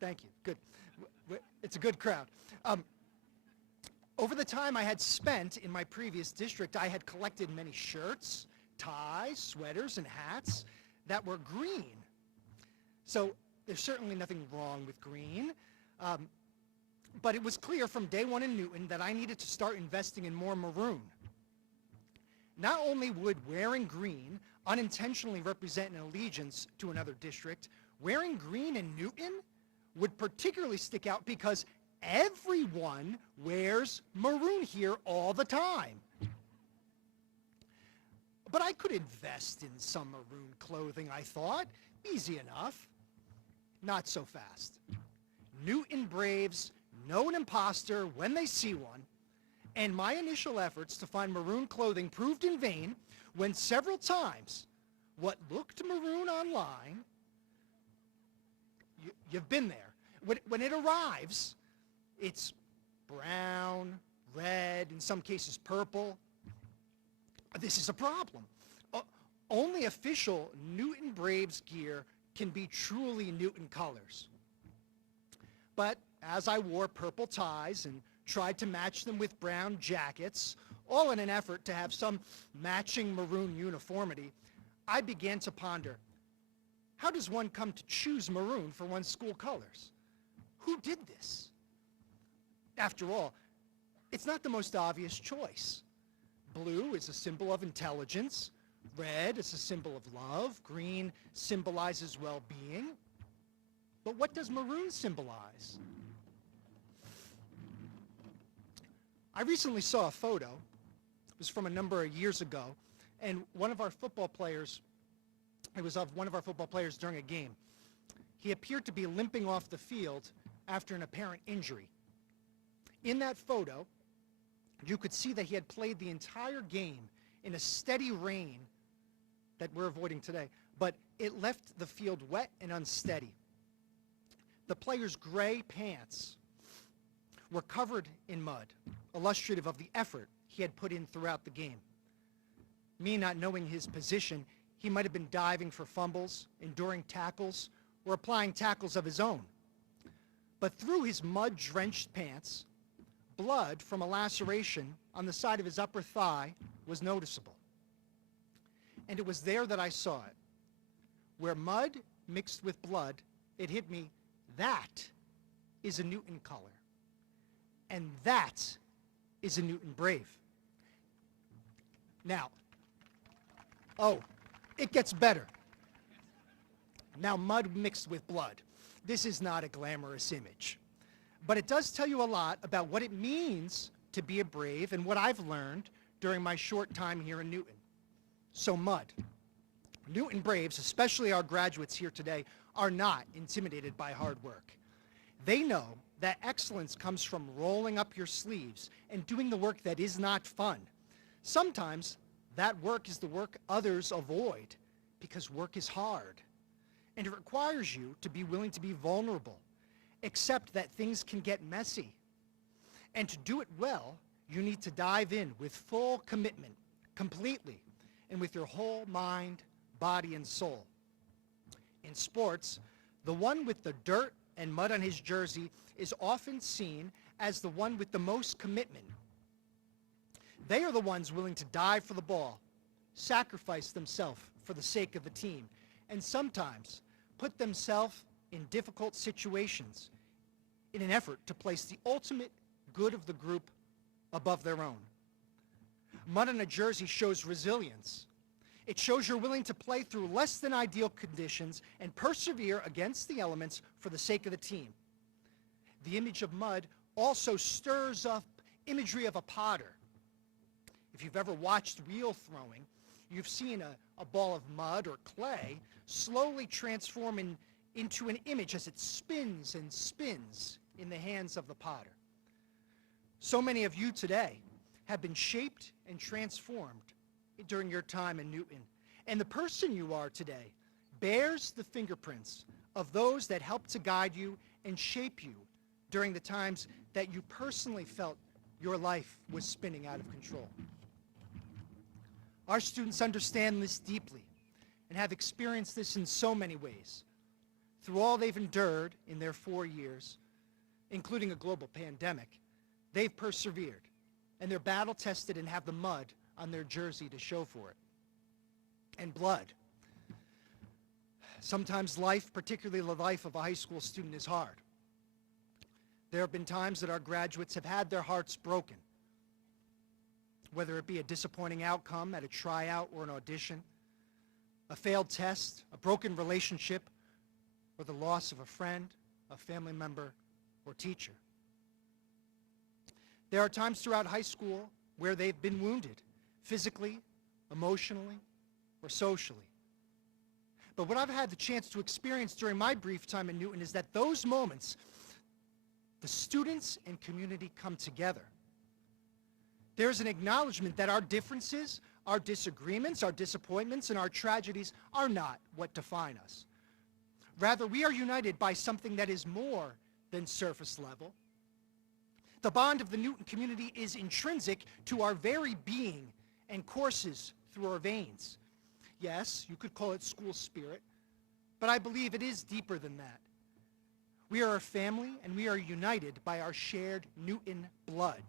Thank you, good. It's a good crowd. Over the time I had spent in my previous district, I had collected many shirts, ties, sweaters, and hats that were green. So there's certainly nothing wrong with green, but it was clear from day one in Newton that I needed to start investing in more maroon. Not only would wearing green unintentionally represent an allegiance to another district, wearing green in Newton would particularly stick out because everyone wears maroon here all the time. But I could invest in some maroon clothing, I thought. Easy enough. Not so fast. Newton Braves know an imposter when they see one, and my initial efforts to find maroon clothing proved in vain when several times what looked maroon online, you've been there, when it arrives, it's brown, red, in some cases purple. This is a problem. Only official Newton Braves gear can be truly Newton colors. But as I wore purple ties and tried to match them with brown jackets, all in an effort to have some matching maroon uniformity, I began to ponder, how does one come to choose maroon for one's school colors? Who did this? After all, it's not the most obvious choice. Blue is a symbol of intelligence. Red is a symbol of love. Green symbolizes well-being. But what does maroon symbolize? I recently saw a photo. It was from a number of years ago, and one of our football players, it was of one of our football players during a game. He appeared to be limping off the field after an apparent injury. In that photo, you could see that he had played the entire game in a steady rain that we're avoiding today, but it left the field wet and unsteady. The player's gray pants were covered in mud, illustrative of the effort he had put in throughout the game. Me not knowing his position, he might have been diving for fumbles, enduring tackles, or applying tackles of his own. But through his mud-drenched pants, blood from a laceration on the side of his upper thigh was noticeable. And it was there that I saw it. Where mud mixed with blood, it hit me, that is a Newton color. And that is a Newton Brave. Now, oh, it gets better. Now, mud mixed with blood. This is not a glamorous image. But it does tell you a lot about what it means to be a Brave and what I've learned during my short time here in Newton. So mud. Newton Braves, especially our graduates here today, are not intimidated by hard work. They know that excellence comes from rolling up your sleeves and doing the work that is not fun. Sometimes that work is the work others avoid because work is hard. And it requires you to be willing to be vulnerable, accept that things can get messy. And to do it well, you need to dive in with full commitment, completely, and with your whole mind, body, and soul. In sports, The one with the dirt and mud on his jersey is often seen as the one with the most commitment. They are the ones willing to die for the ball, sacrifice themselves for the sake of the team, and sometimes put themselves in difficult situations in an effort to place the ultimate good of the group above their own. Mud on a jersey shows resilience. It shows you're willing to play through less than ideal conditions and persevere against the elements for the sake of the team. The image of mud also stirs up imagery of a potter. If you've ever watched wheel throwing, you've seen a ball of mud or clay slowly transform into an image as it spins and spins in the hands of the potter. So many of you today have been shaped and transformed during your time in Newton. And the person you are today bears the fingerprints of those that helped to guide you and shape you during the times that you personally felt your life was spinning out of control. Our students understand this deeply and have experienced this in so many ways. Through all they've endured in their 4 years, including a global pandemic, they've persevered, and they're battle-tested and have the mud on their jersey to show for it. And blood. Sometimes life, particularly the life of a high school student, is hard. There have been times that our graduates have had their hearts broken, whether it be a disappointing outcome at a tryout or an audition, a failed test, a broken relationship, or the loss of a friend, a family member, or teacher. There are times throughout high school where they've been wounded, physically, emotionally, or socially. But what I've had the chance to experience during my brief time in Newton is that those moments, the students and community come together. There's an acknowledgement that our differences, our disagreements, our disappointments, and our tragedies are not what define us. Rather, we are united by something that is more than surface level. The bond of the Newton community is intrinsic to our very being and courses through our veins. Yes, you could call it school spirit, but I believe it is deeper than that. We are a family, and we are united by our shared Newton blood.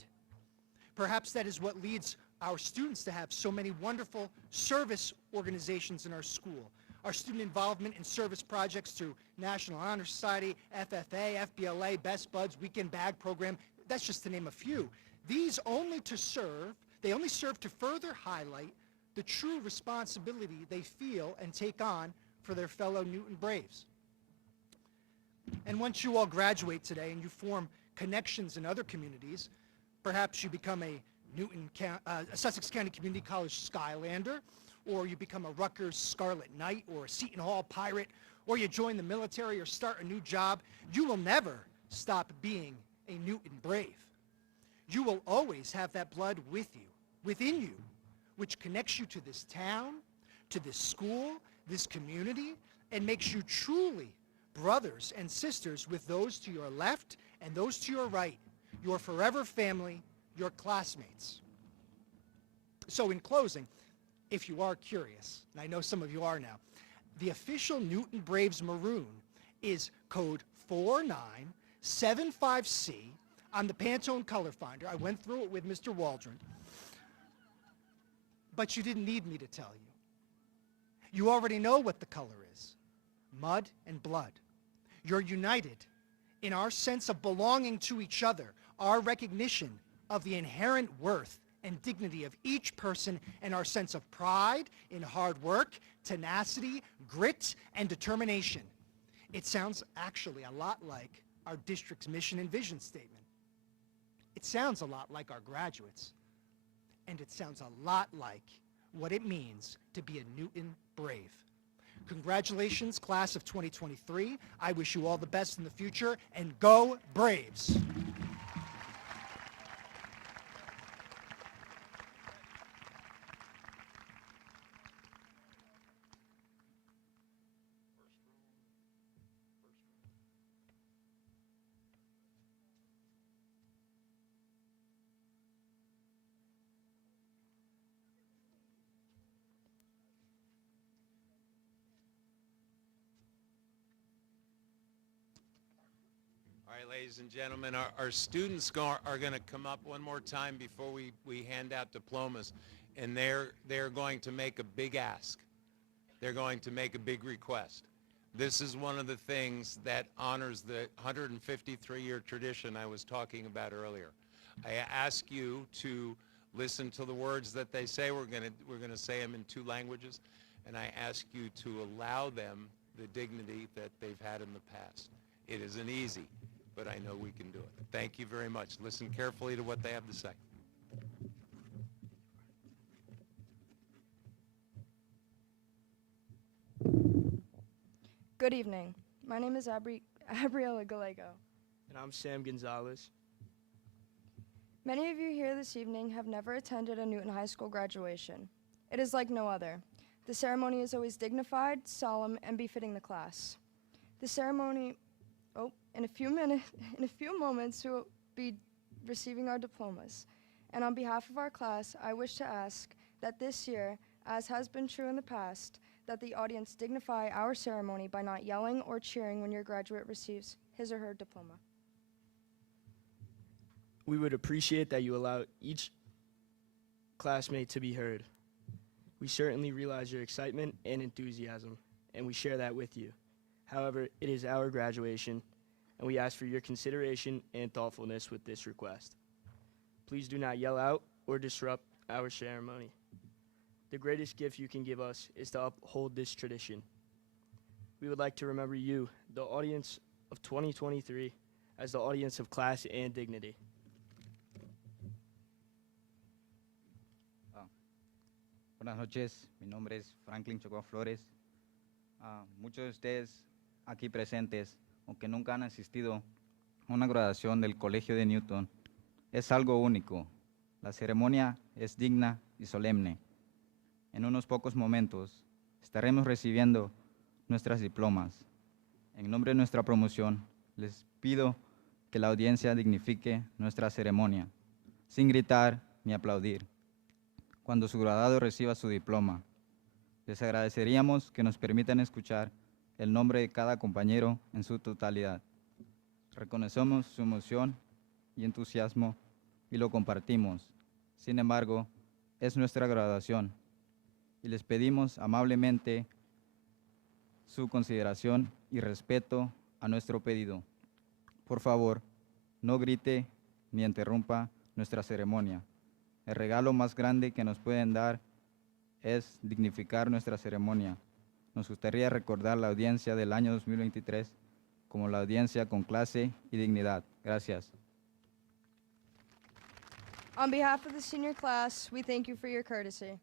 Perhaps that is what leads our students to have so many wonderful service organizations in our school. Our student involvement in service projects through National Honor Society, FFA, FBLA, Best Buds, Weekend Bag Program, that's just to name a few. These only serve to further highlight the true responsibility they feel and take on for their fellow Newton Braves. And once you all graduate today and you form connections in other communities, perhaps you become a Sussex County Community College Skylander, or you become a Rutgers Scarlet Knight, or a Seton Hall Pirate, or you join the military or start a new job, you will never stop being a Newton Brave. You will always have that blood with you, within you, which connects you to this town, to this school, this community, and makes you truly brothers and sisters with those to your left and those to your right, your forever family, your classmates. So in closing, if you are curious, and I know some of you are now, the official Newton Braves maroon is code 4975C on the Pantone color finder. I went through it with Mr. Waldron. But you didn't need me to tell you. You already know what the color is. Mud and blood. You're united in our sense of belonging to each other, our recognition of the inherent worth and dignity of each person, and our sense of pride in hard work, tenacity, grit, and determination. It sounds actually a lot like our district's mission and vision statement. It sounds a lot like our graduates. And it sounds a lot like what it means to be a Newton Brave. Congratulations, class of 2023. I wish you all the best in the future, and go Braves! right, ladies and gentlemen, our students are going to come up one more time before we hand out diplomas, and they're going to make a big ask. They're going to make a big request. This is one of the things that honors the 153-year tradition I was talking about earlier. I ask you to listen to the words that they say. We're going to say them in 2 languages, and I ask you to allow them the dignity that they've had in the past. It isn't easy, but I know we can do it. Thank you very much. Listen carefully to what they have to say. Good evening. My name is Abriela Gallego. And I'm Sam Gonzalez. Many of you here this evening have never attended a Newton High School graduation. It is like no other. The ceremony is always dignified, solemn, and befitting the class. The ceremony, in a few moments, we will be receiving our diplomas. And on behalf of our class, I wish to ask that this year, as has been true in the past, that the audience dignify our ceremony by not yelling or cheering when your graduate receives his or her diploma. We would appreciate that you allow each classmate to be heard. We certainly realize your excitement and enthusiasm, and we share that with you. However, it is our graduation, and we ask for your consideration and thoughtfulness with this request. Please do not yell out or disrupt our ceremony. The greatest gift you can give us is to uphold this tradition. We would like to remember you, the audience of 2023, as the audience of class and dignity. Buenas noches, mi nombre es Franklin Chocó Flores. Muchos de ustedes aquí presentes, aunque nunca han asistido a una graduación del Colegio de Newton, es algo único. La ceremonia es digna y solemne. En unos pocos momentos estaremos recibiendo nuestras diplomas. En nombre de nuestra promoción, les pido que la audiencia dignifique nuestra ceremonia, sin gritar ni aplaudir. Cuando su graduado reciba su diploma, les agradeceríamos que nos permitan escuchar el nombre de cada compañero en su totalidad. Reconocemos su emoción y entusiasmo y lo compartimos. Sin embargo, es nuestra graduación y les pedimos amablemente su consideración y respeto a nuestro pedido. Por favor, no grite ni interrumpa nuestra ceremonia. El regalo más grande que nos pueden dar es dignificar nuestra ceremonia. Nos gustaría recordar la audiencia del año 2023 como la audiencia con clase y dignidad. Gracias. On behalf of the senior class, we thank you for your courtesy.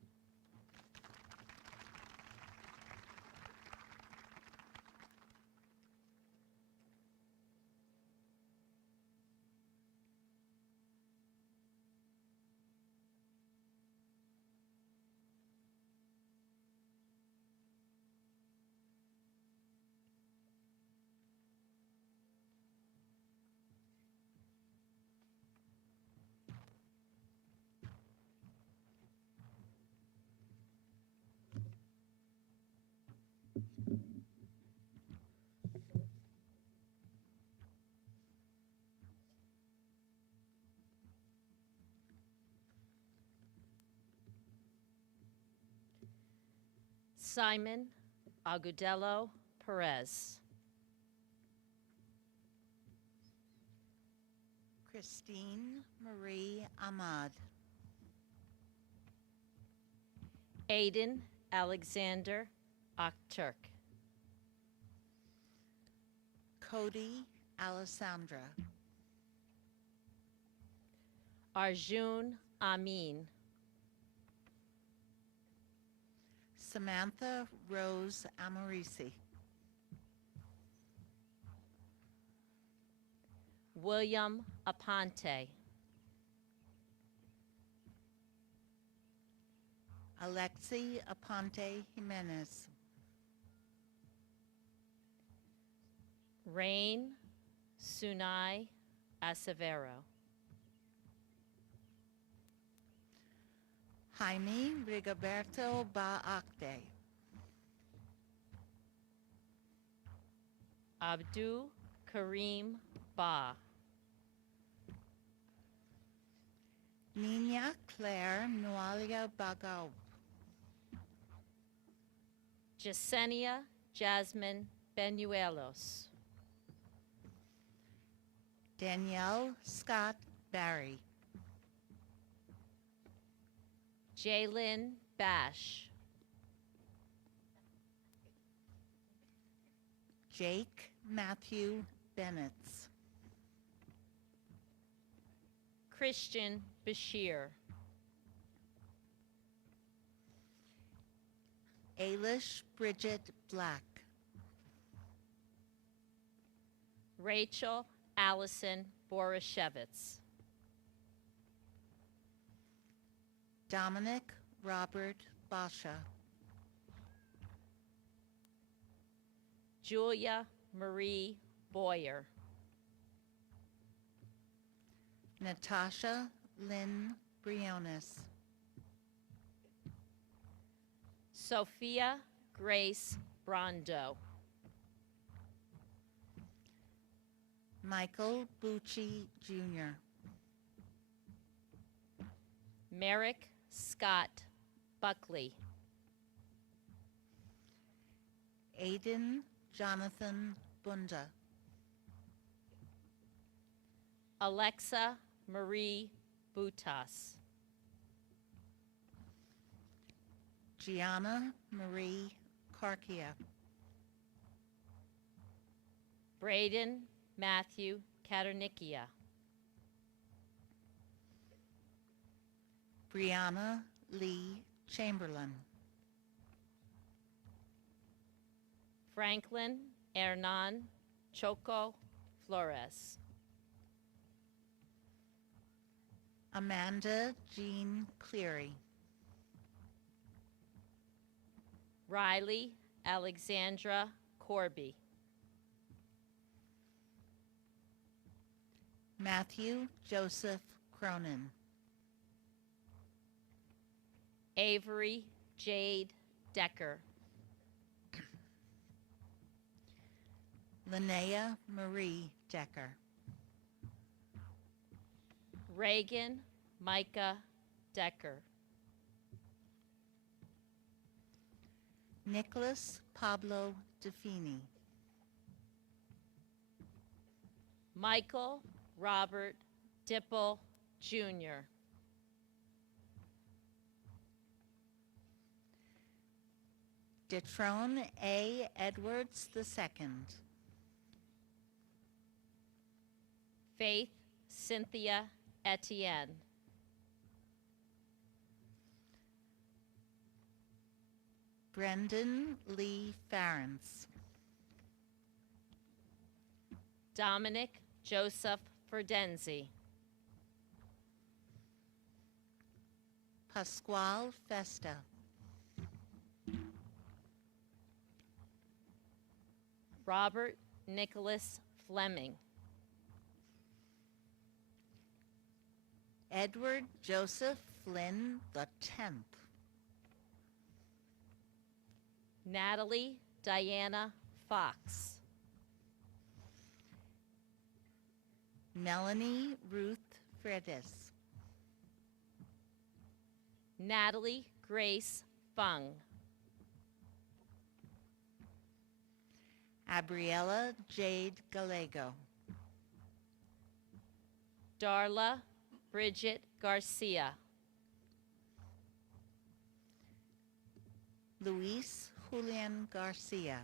Simon Agudelo Perez. Christine Marie Ahmad. Aiden Alexander Akhturk. Cody Alessandra. Arjun Amin. Samantha Rose Amorisi. William Aponte. Alexi Aponte Jimenez. Rain Sunai Acevero. Jaime Rigoberto Baacte. Abdul Karim Ba. Niña Claire Noalia Bagao. Yesenia Jasmine Benuelos. Danielle Scott Barry. Jaylyn Bash. Jake Matthew Bennett. Christian Bashir. Ailish Bridget Black. Rachel Allison Borashevitz. Dominic Robert Basha. Julia Marie Boyer. Natasha Lynn Briones. Sophia Grace Brondo. Michael Bucci Jr. Merrick Scott Buckley. Aiden Jonathan Bunda. Alexa Marie Butas. Gianna Marie Karkia. Braden Matthew Katernickia. Brianna Lee Chamberlain. Franklin Hernan Choco Flores. Amanda Jean Cleary. Riley Alexandra Corby. Matthew Joseph Cronin. Avery Jade Decker. Linnea Marie Decker. Reagan Micah Decker. Nicholas Pablo DeFini. Michael Robert Dipple Jr. Detrone A. Edwards II. Faith Cynthia Etienne. Brendan Lee Farrens. Dominic Joseph Ferdenzi. Pasquale Festa. Robert Nicholas Fleming. Edward Joseph Flynn X. Natalie Diana Fox. Melanie Ruth Fredis. Natalie Grace Fung. Abriella Jade Gallego. Darla Bridget Garcia. Luis Julian Garcia.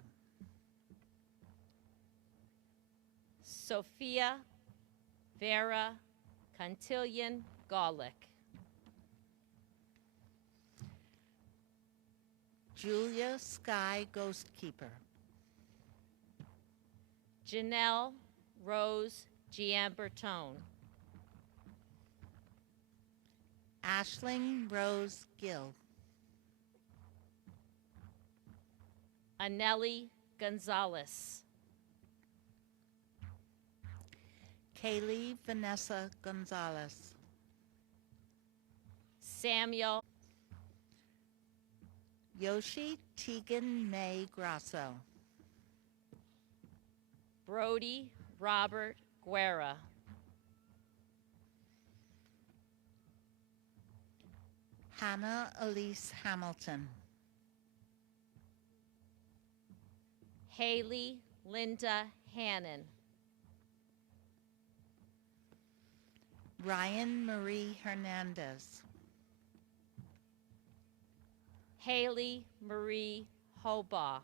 Sophia Vera Cantillion Golick. Julia Sky Ghostkeeper. Janelle Rose Giambertone. Ashling Rose Gill. Anelli Gonzalez. Kaylee Vanessa Gonzalez. Samuel Yoshi Tegan May Grasso. Brody Robert Guerra. Hannah Elise Hamilton. Haley Linda Hannon. Ryan Marie Hernandez. Haley Marie Hobaugh.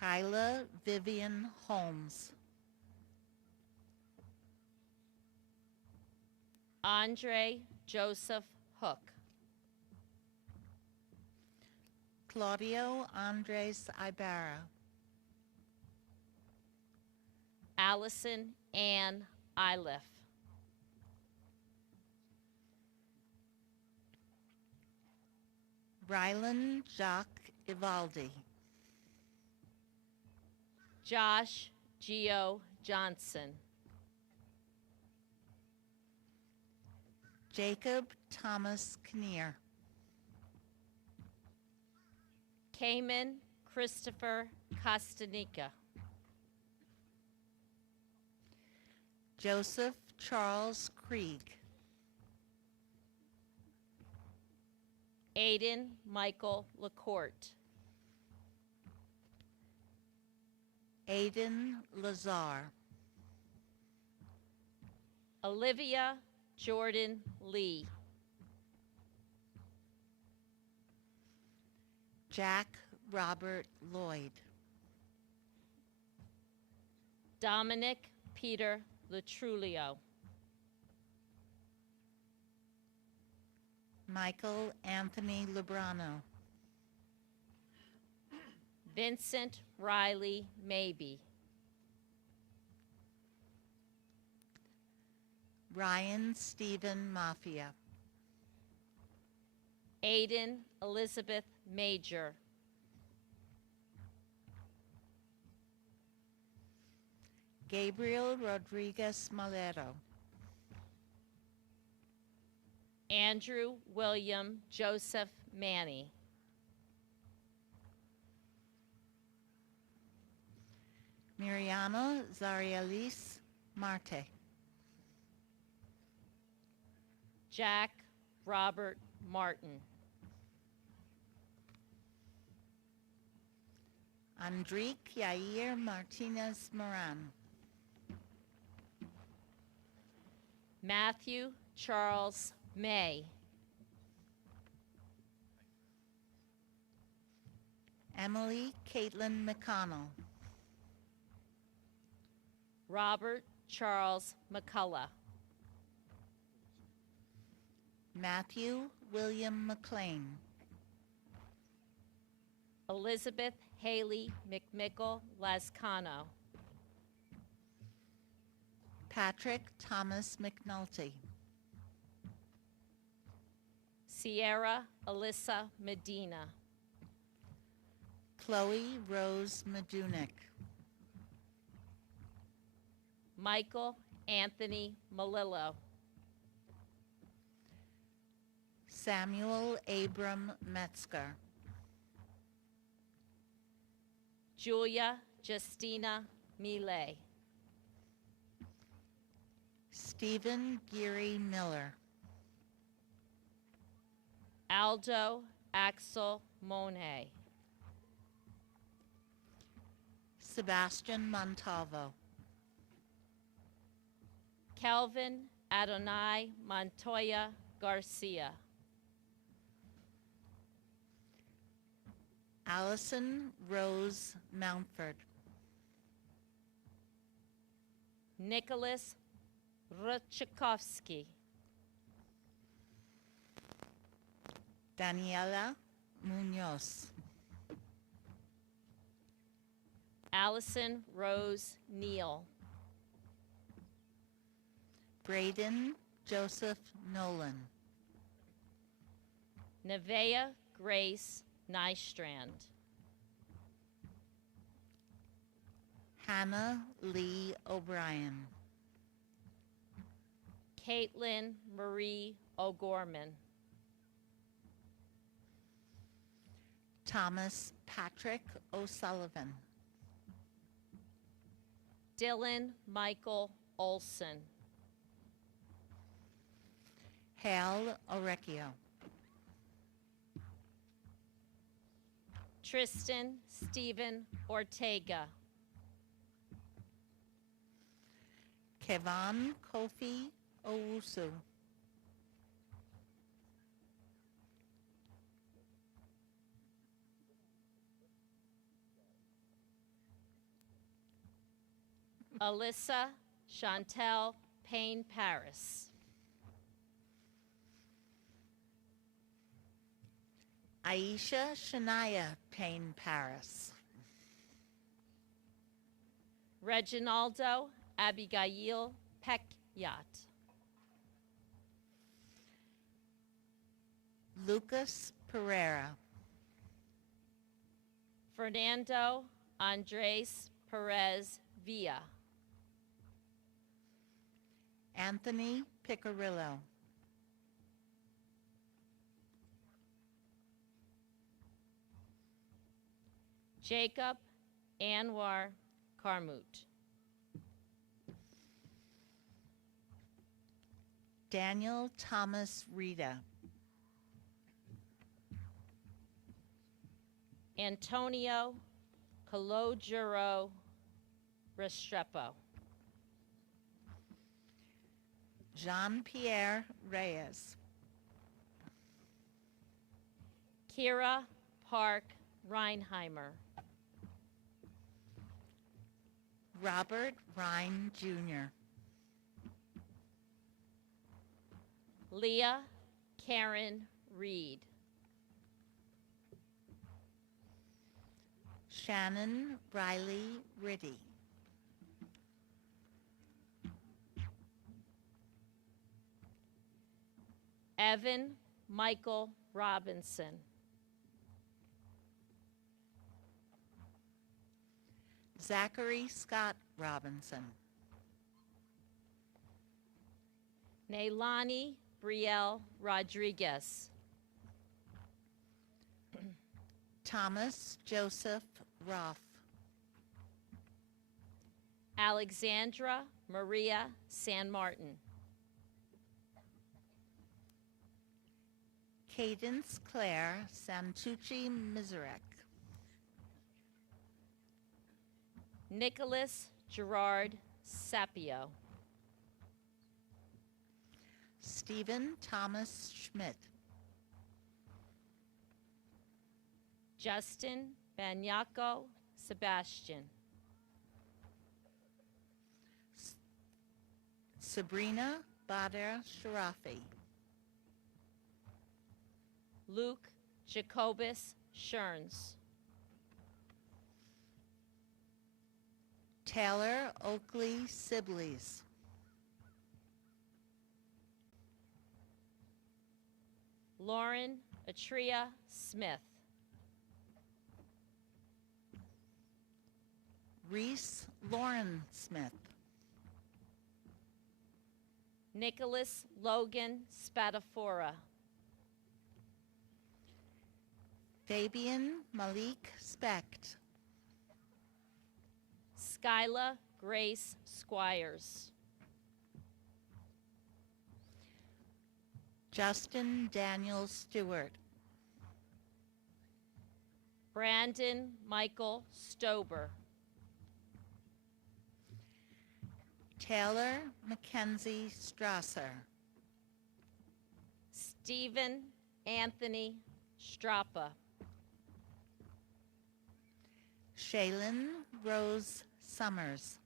Kyla Vivian Holmes. Andre Joseph Hook. Claudio Andres Ibarra. Allison Ann Iliff. Rylan Jacques Ivaldi. Josh Geo Johnson. Jacob Thomas Kinnear. Cayman Christopher Costanica. Joseph Charles Krieg. Aiden Michael LaCourte. Aiden Lazar. Olivia Jordan Lee. Jack Robert Lloyd. Dominic Peter Latrulio. Michael Anthony Lebrano. Vincent Riley Maybe. Ryan Stephen Mafia. Aiden Elizabeth Major. Gabriel Rodriguez Malero. Andrew William Joseph Manny. Miriana Zarialis Marte. Jack Robert Martin. Andrique Yair Martinez Moran. Matthew Charles May. Emily Caitlin McConnell. Robert Charles McCullough. Matthew William McLean. Elizabeth Haley McMickle Lascano. Patrick Thomas McNulty. Sierra Alyssa Medina. Chloe Rose Medunik. Michael Anthony Malillo. Samuel Abram Metzger. Julia Justina Millet. Stephen Geary Miller. Aldo Axel Monet. Sebastian Montalvo. Kelvin Adonai Montoya Garcia. Allison Rose Mountford. Nicholas Ruchikowski. Daniela Munoz. Allison Rose Neal. Braden Joseph Nolan. Nevea Grace Nystrand. Hannah Lee O'Brien. Caitlin Marie O'Gorman. Thomas Patrick O'Sullivan. Dylan Michael Olson. Hale Orecchio. Tristan Stephen Ortega. Kevan Kofi Owusu. Alyssa Chantel Payne Paris. Aisha Shania Payne Paris. Reginaldo Abigail Pekyat. Lucas Pereira. Fernando Andres Perez Villa. Anthony Picarillo. Jacob Anwar Karmut. Daniel Thomas Rita. Antonio Calogero Restrepo. Jean-Pierre Reyes. Kira Park Reinheimer. Robert Rhine Jr. Leah Karen Reed. Shannon Riley Riddy. Evan Michael Robinson. Zachary Scott Robinson. Neilani Brielle Rodriguez. Thomas Joseph Roth. Alexandra Maria San Martin. Cadence Claire Santucci Mizarek. Nicholas Gerard Sapio. Stephen Thomas Schmidt. Justin Banyako Sebastian. Sabrina Badr Sharafi. Luke Jacobus Sherns. Taylor Oakley Sibley's. Lauren Atria Smith. Reese Lauren Smith. Nicholas Logan Spadafora. Fabian Malik Specht. Skyla Grace Squires. Justin Daniel Stewart. Brandon Michael Stober. Taylor Mackenzie Strasser. Stephen Anthony Strappa. Shaylin Rose Summers.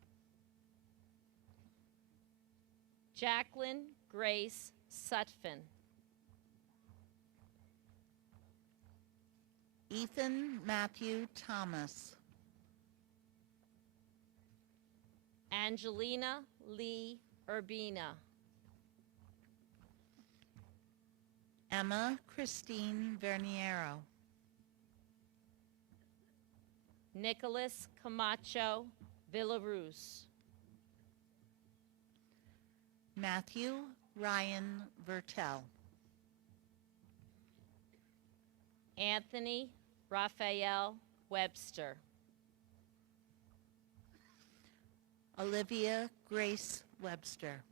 Jacqueline Grace Sutphin. Ethan Matthew Thomas. Angelina Lee Urbina. Emma Christine Verniero. Nicholas Camacho Villaruz. Matthew Ryan Vertel. Anthony Raphael Webster. Olivia Grace Webster.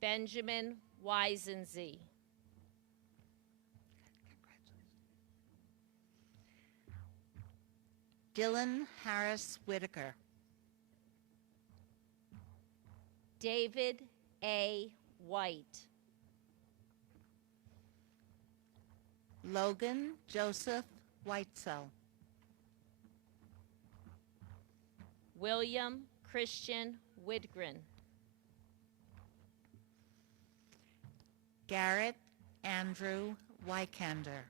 Benjamin Wisensee. Dylan Harris Whitaker. David A. White. Logan Joseph Whitesell. William Christian Widgren. Garrett Andrew Wykander.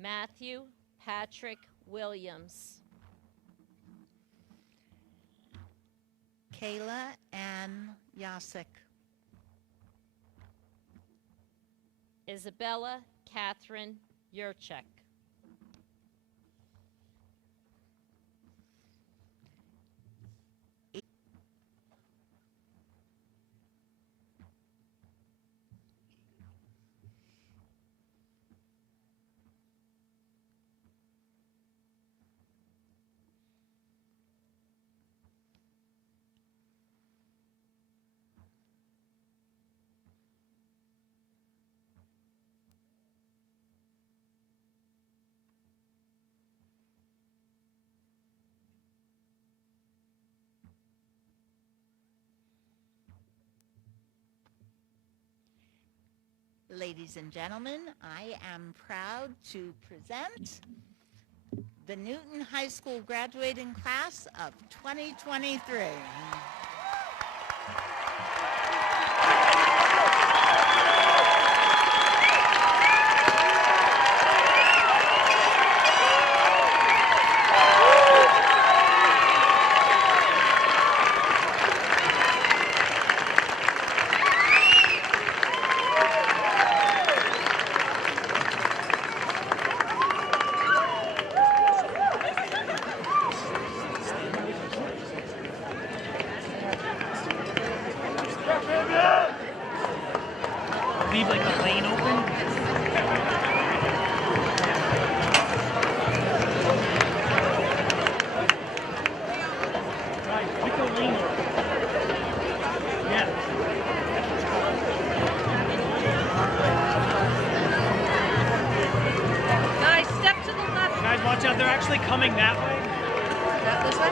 Matthew Patrick Williams. Kayla Ann Yasik. Isabella Catherine Yurchek. Ladies and gentlemen, I am proud to present the Newton High School graduating class of 2023. Leave like a lane open. Right, pick a lane. Yeah. Guys, step to the left. Guys, watch out. They're actually coming that way. This way?